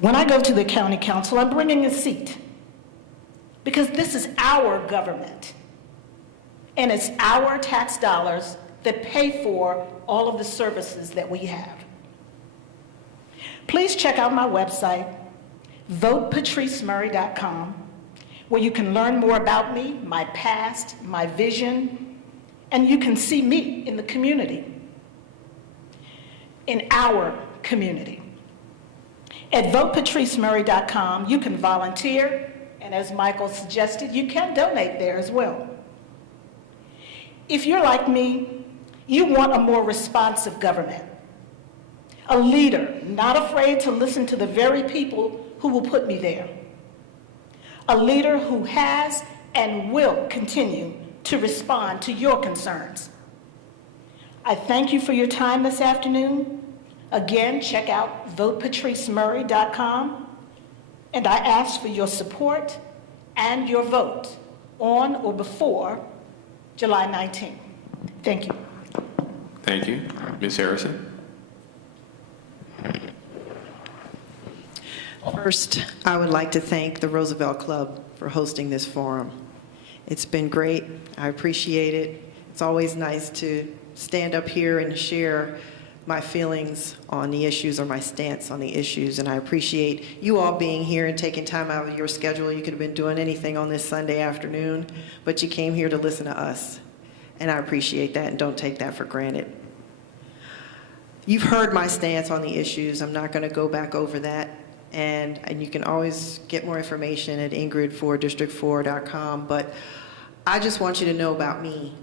When I go to the county council, I'm bringing a seat, because this is our government, and it's our tax dollars that pay for all of the services that we have. Please check out my website, votepatricemurray.com, where you can learn more about me, my past, my vision, and you can see me in the community, in our community. At votepatricemurray.com, you can volunteer, and as Michael suggested, you can donate there as well. If you're like me, you want a more responsive government, a leader not afraid to listen to the very people who will put me there, a leader who has and will continue to respond to your concerns. I thank you for your time this afternoon. Again, check out votepatricemurray.com, and I ask for your support and your vote on or before July 19th. Thank you. Thank you. Ms. Harrison? First, I would like to thank the Roosevelt Club for hosting this forum. It's been great. I appreciate it. It's always nice to stand up here and share my feelings on the issues or my stance on the issues, and I appreciate you all being here and taking time out of your schedule. You could have been doing anything on this Sunday afternoon, but you came here to listen to us, and I appreciate that and don't take that for granted. You've heard my stance on the issues. I'm not going to go back over that, and you can always get more information at ingrid4district4.com, but I just want you to know about me.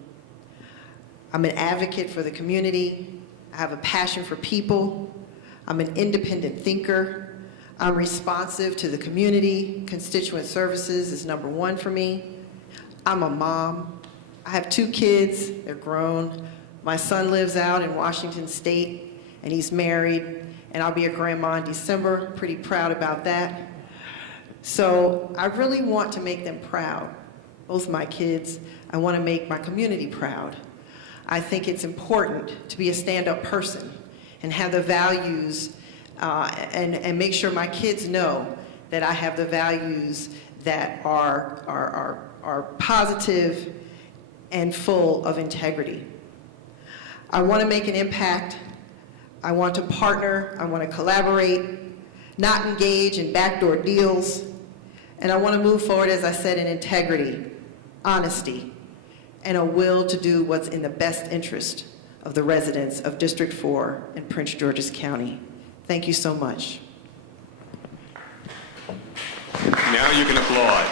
I'm an advocate for the community. I have a passion for people. I'm an independent thinker. I'm responsive to the community. Constituent services is number one for me. I'm a mom. I have 2 kids. They're grown. My son lives out in Washington State, and he's married, and I'll be a grandma in December. Pretty proud about that. So I really want to make them proud, both my kids. I want to make my community proud. I think it's important to be a stand-up person and have the values and make sure my kids know that I have the values that are positive and full of integrity. I want to make an impact. I want to partner. I want to collaborate, not engage in backdoor deals. And I want to move forward, as I said, in integrity, honesty, and a will to do what's in the best interest of the residents of District 4 in Prince George's County. Thank you so much. Now you can applaud.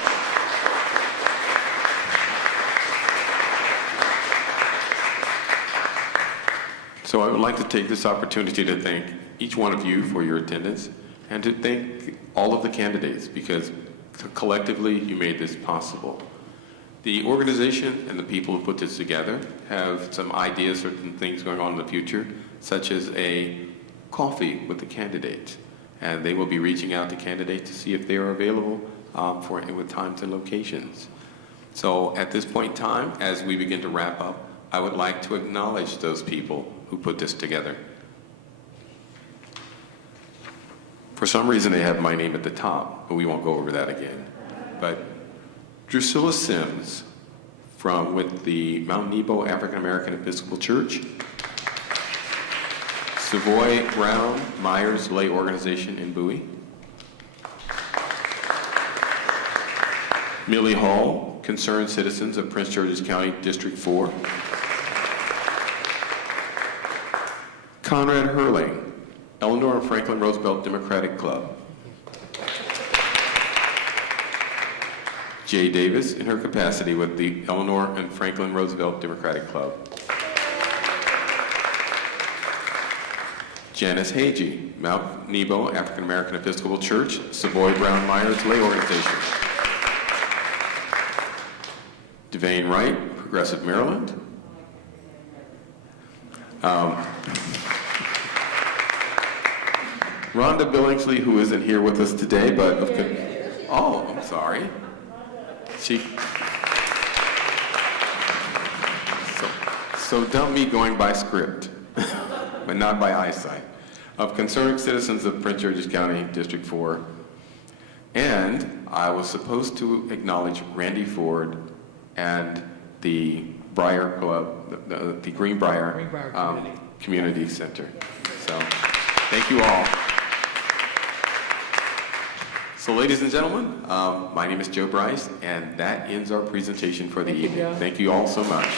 So I would like to take this opportunity to thank each one of you for your attendance and to thank all of the candidates because collectively you made this possible. The organization and the people who put this together have some ideas for some things going on in the future, such as a coffee with the candidates. And they will be reaching out to candidates to see if they are available with times and locations. So at this point in time, as we begin to wrap up, I would like to acknowledge those people who put this together. For some reason, they have my name at the top, but we won't go over that again. But Drusilla Sims with the Mount Nebo African American Episcopal Church, Savoy Brown Myers Lay Organization in Bowie, Millie Hall, Concerned Citizens of Prince George's County, District 4, Conrad Herling, Eleanor and Franklin Roosevelt Democratic Club, Jay Davis in her capacity with the Eleanor and Franklin Roosevelt Democratic Club, Janice Hagee, Mount Nebo African American Episcopal Church, Savoy Brown Myers Lay Organization, Devane Wright, Progressive Maryland, Rhonda Billingsley, who isn't here with us today, but oh, I'm sorry. So dump me going by script, but not by eyesight, of Concerned Citizens of Prince George's County, District 4. And I was supposed to acknowledge Randy Ford and the Briar Club, the Greenbrier Community Center. So thank you all. So ladies and gentlemen, my name is Joe Bryce, and that ends our presentation for the evening. Thank you all so much.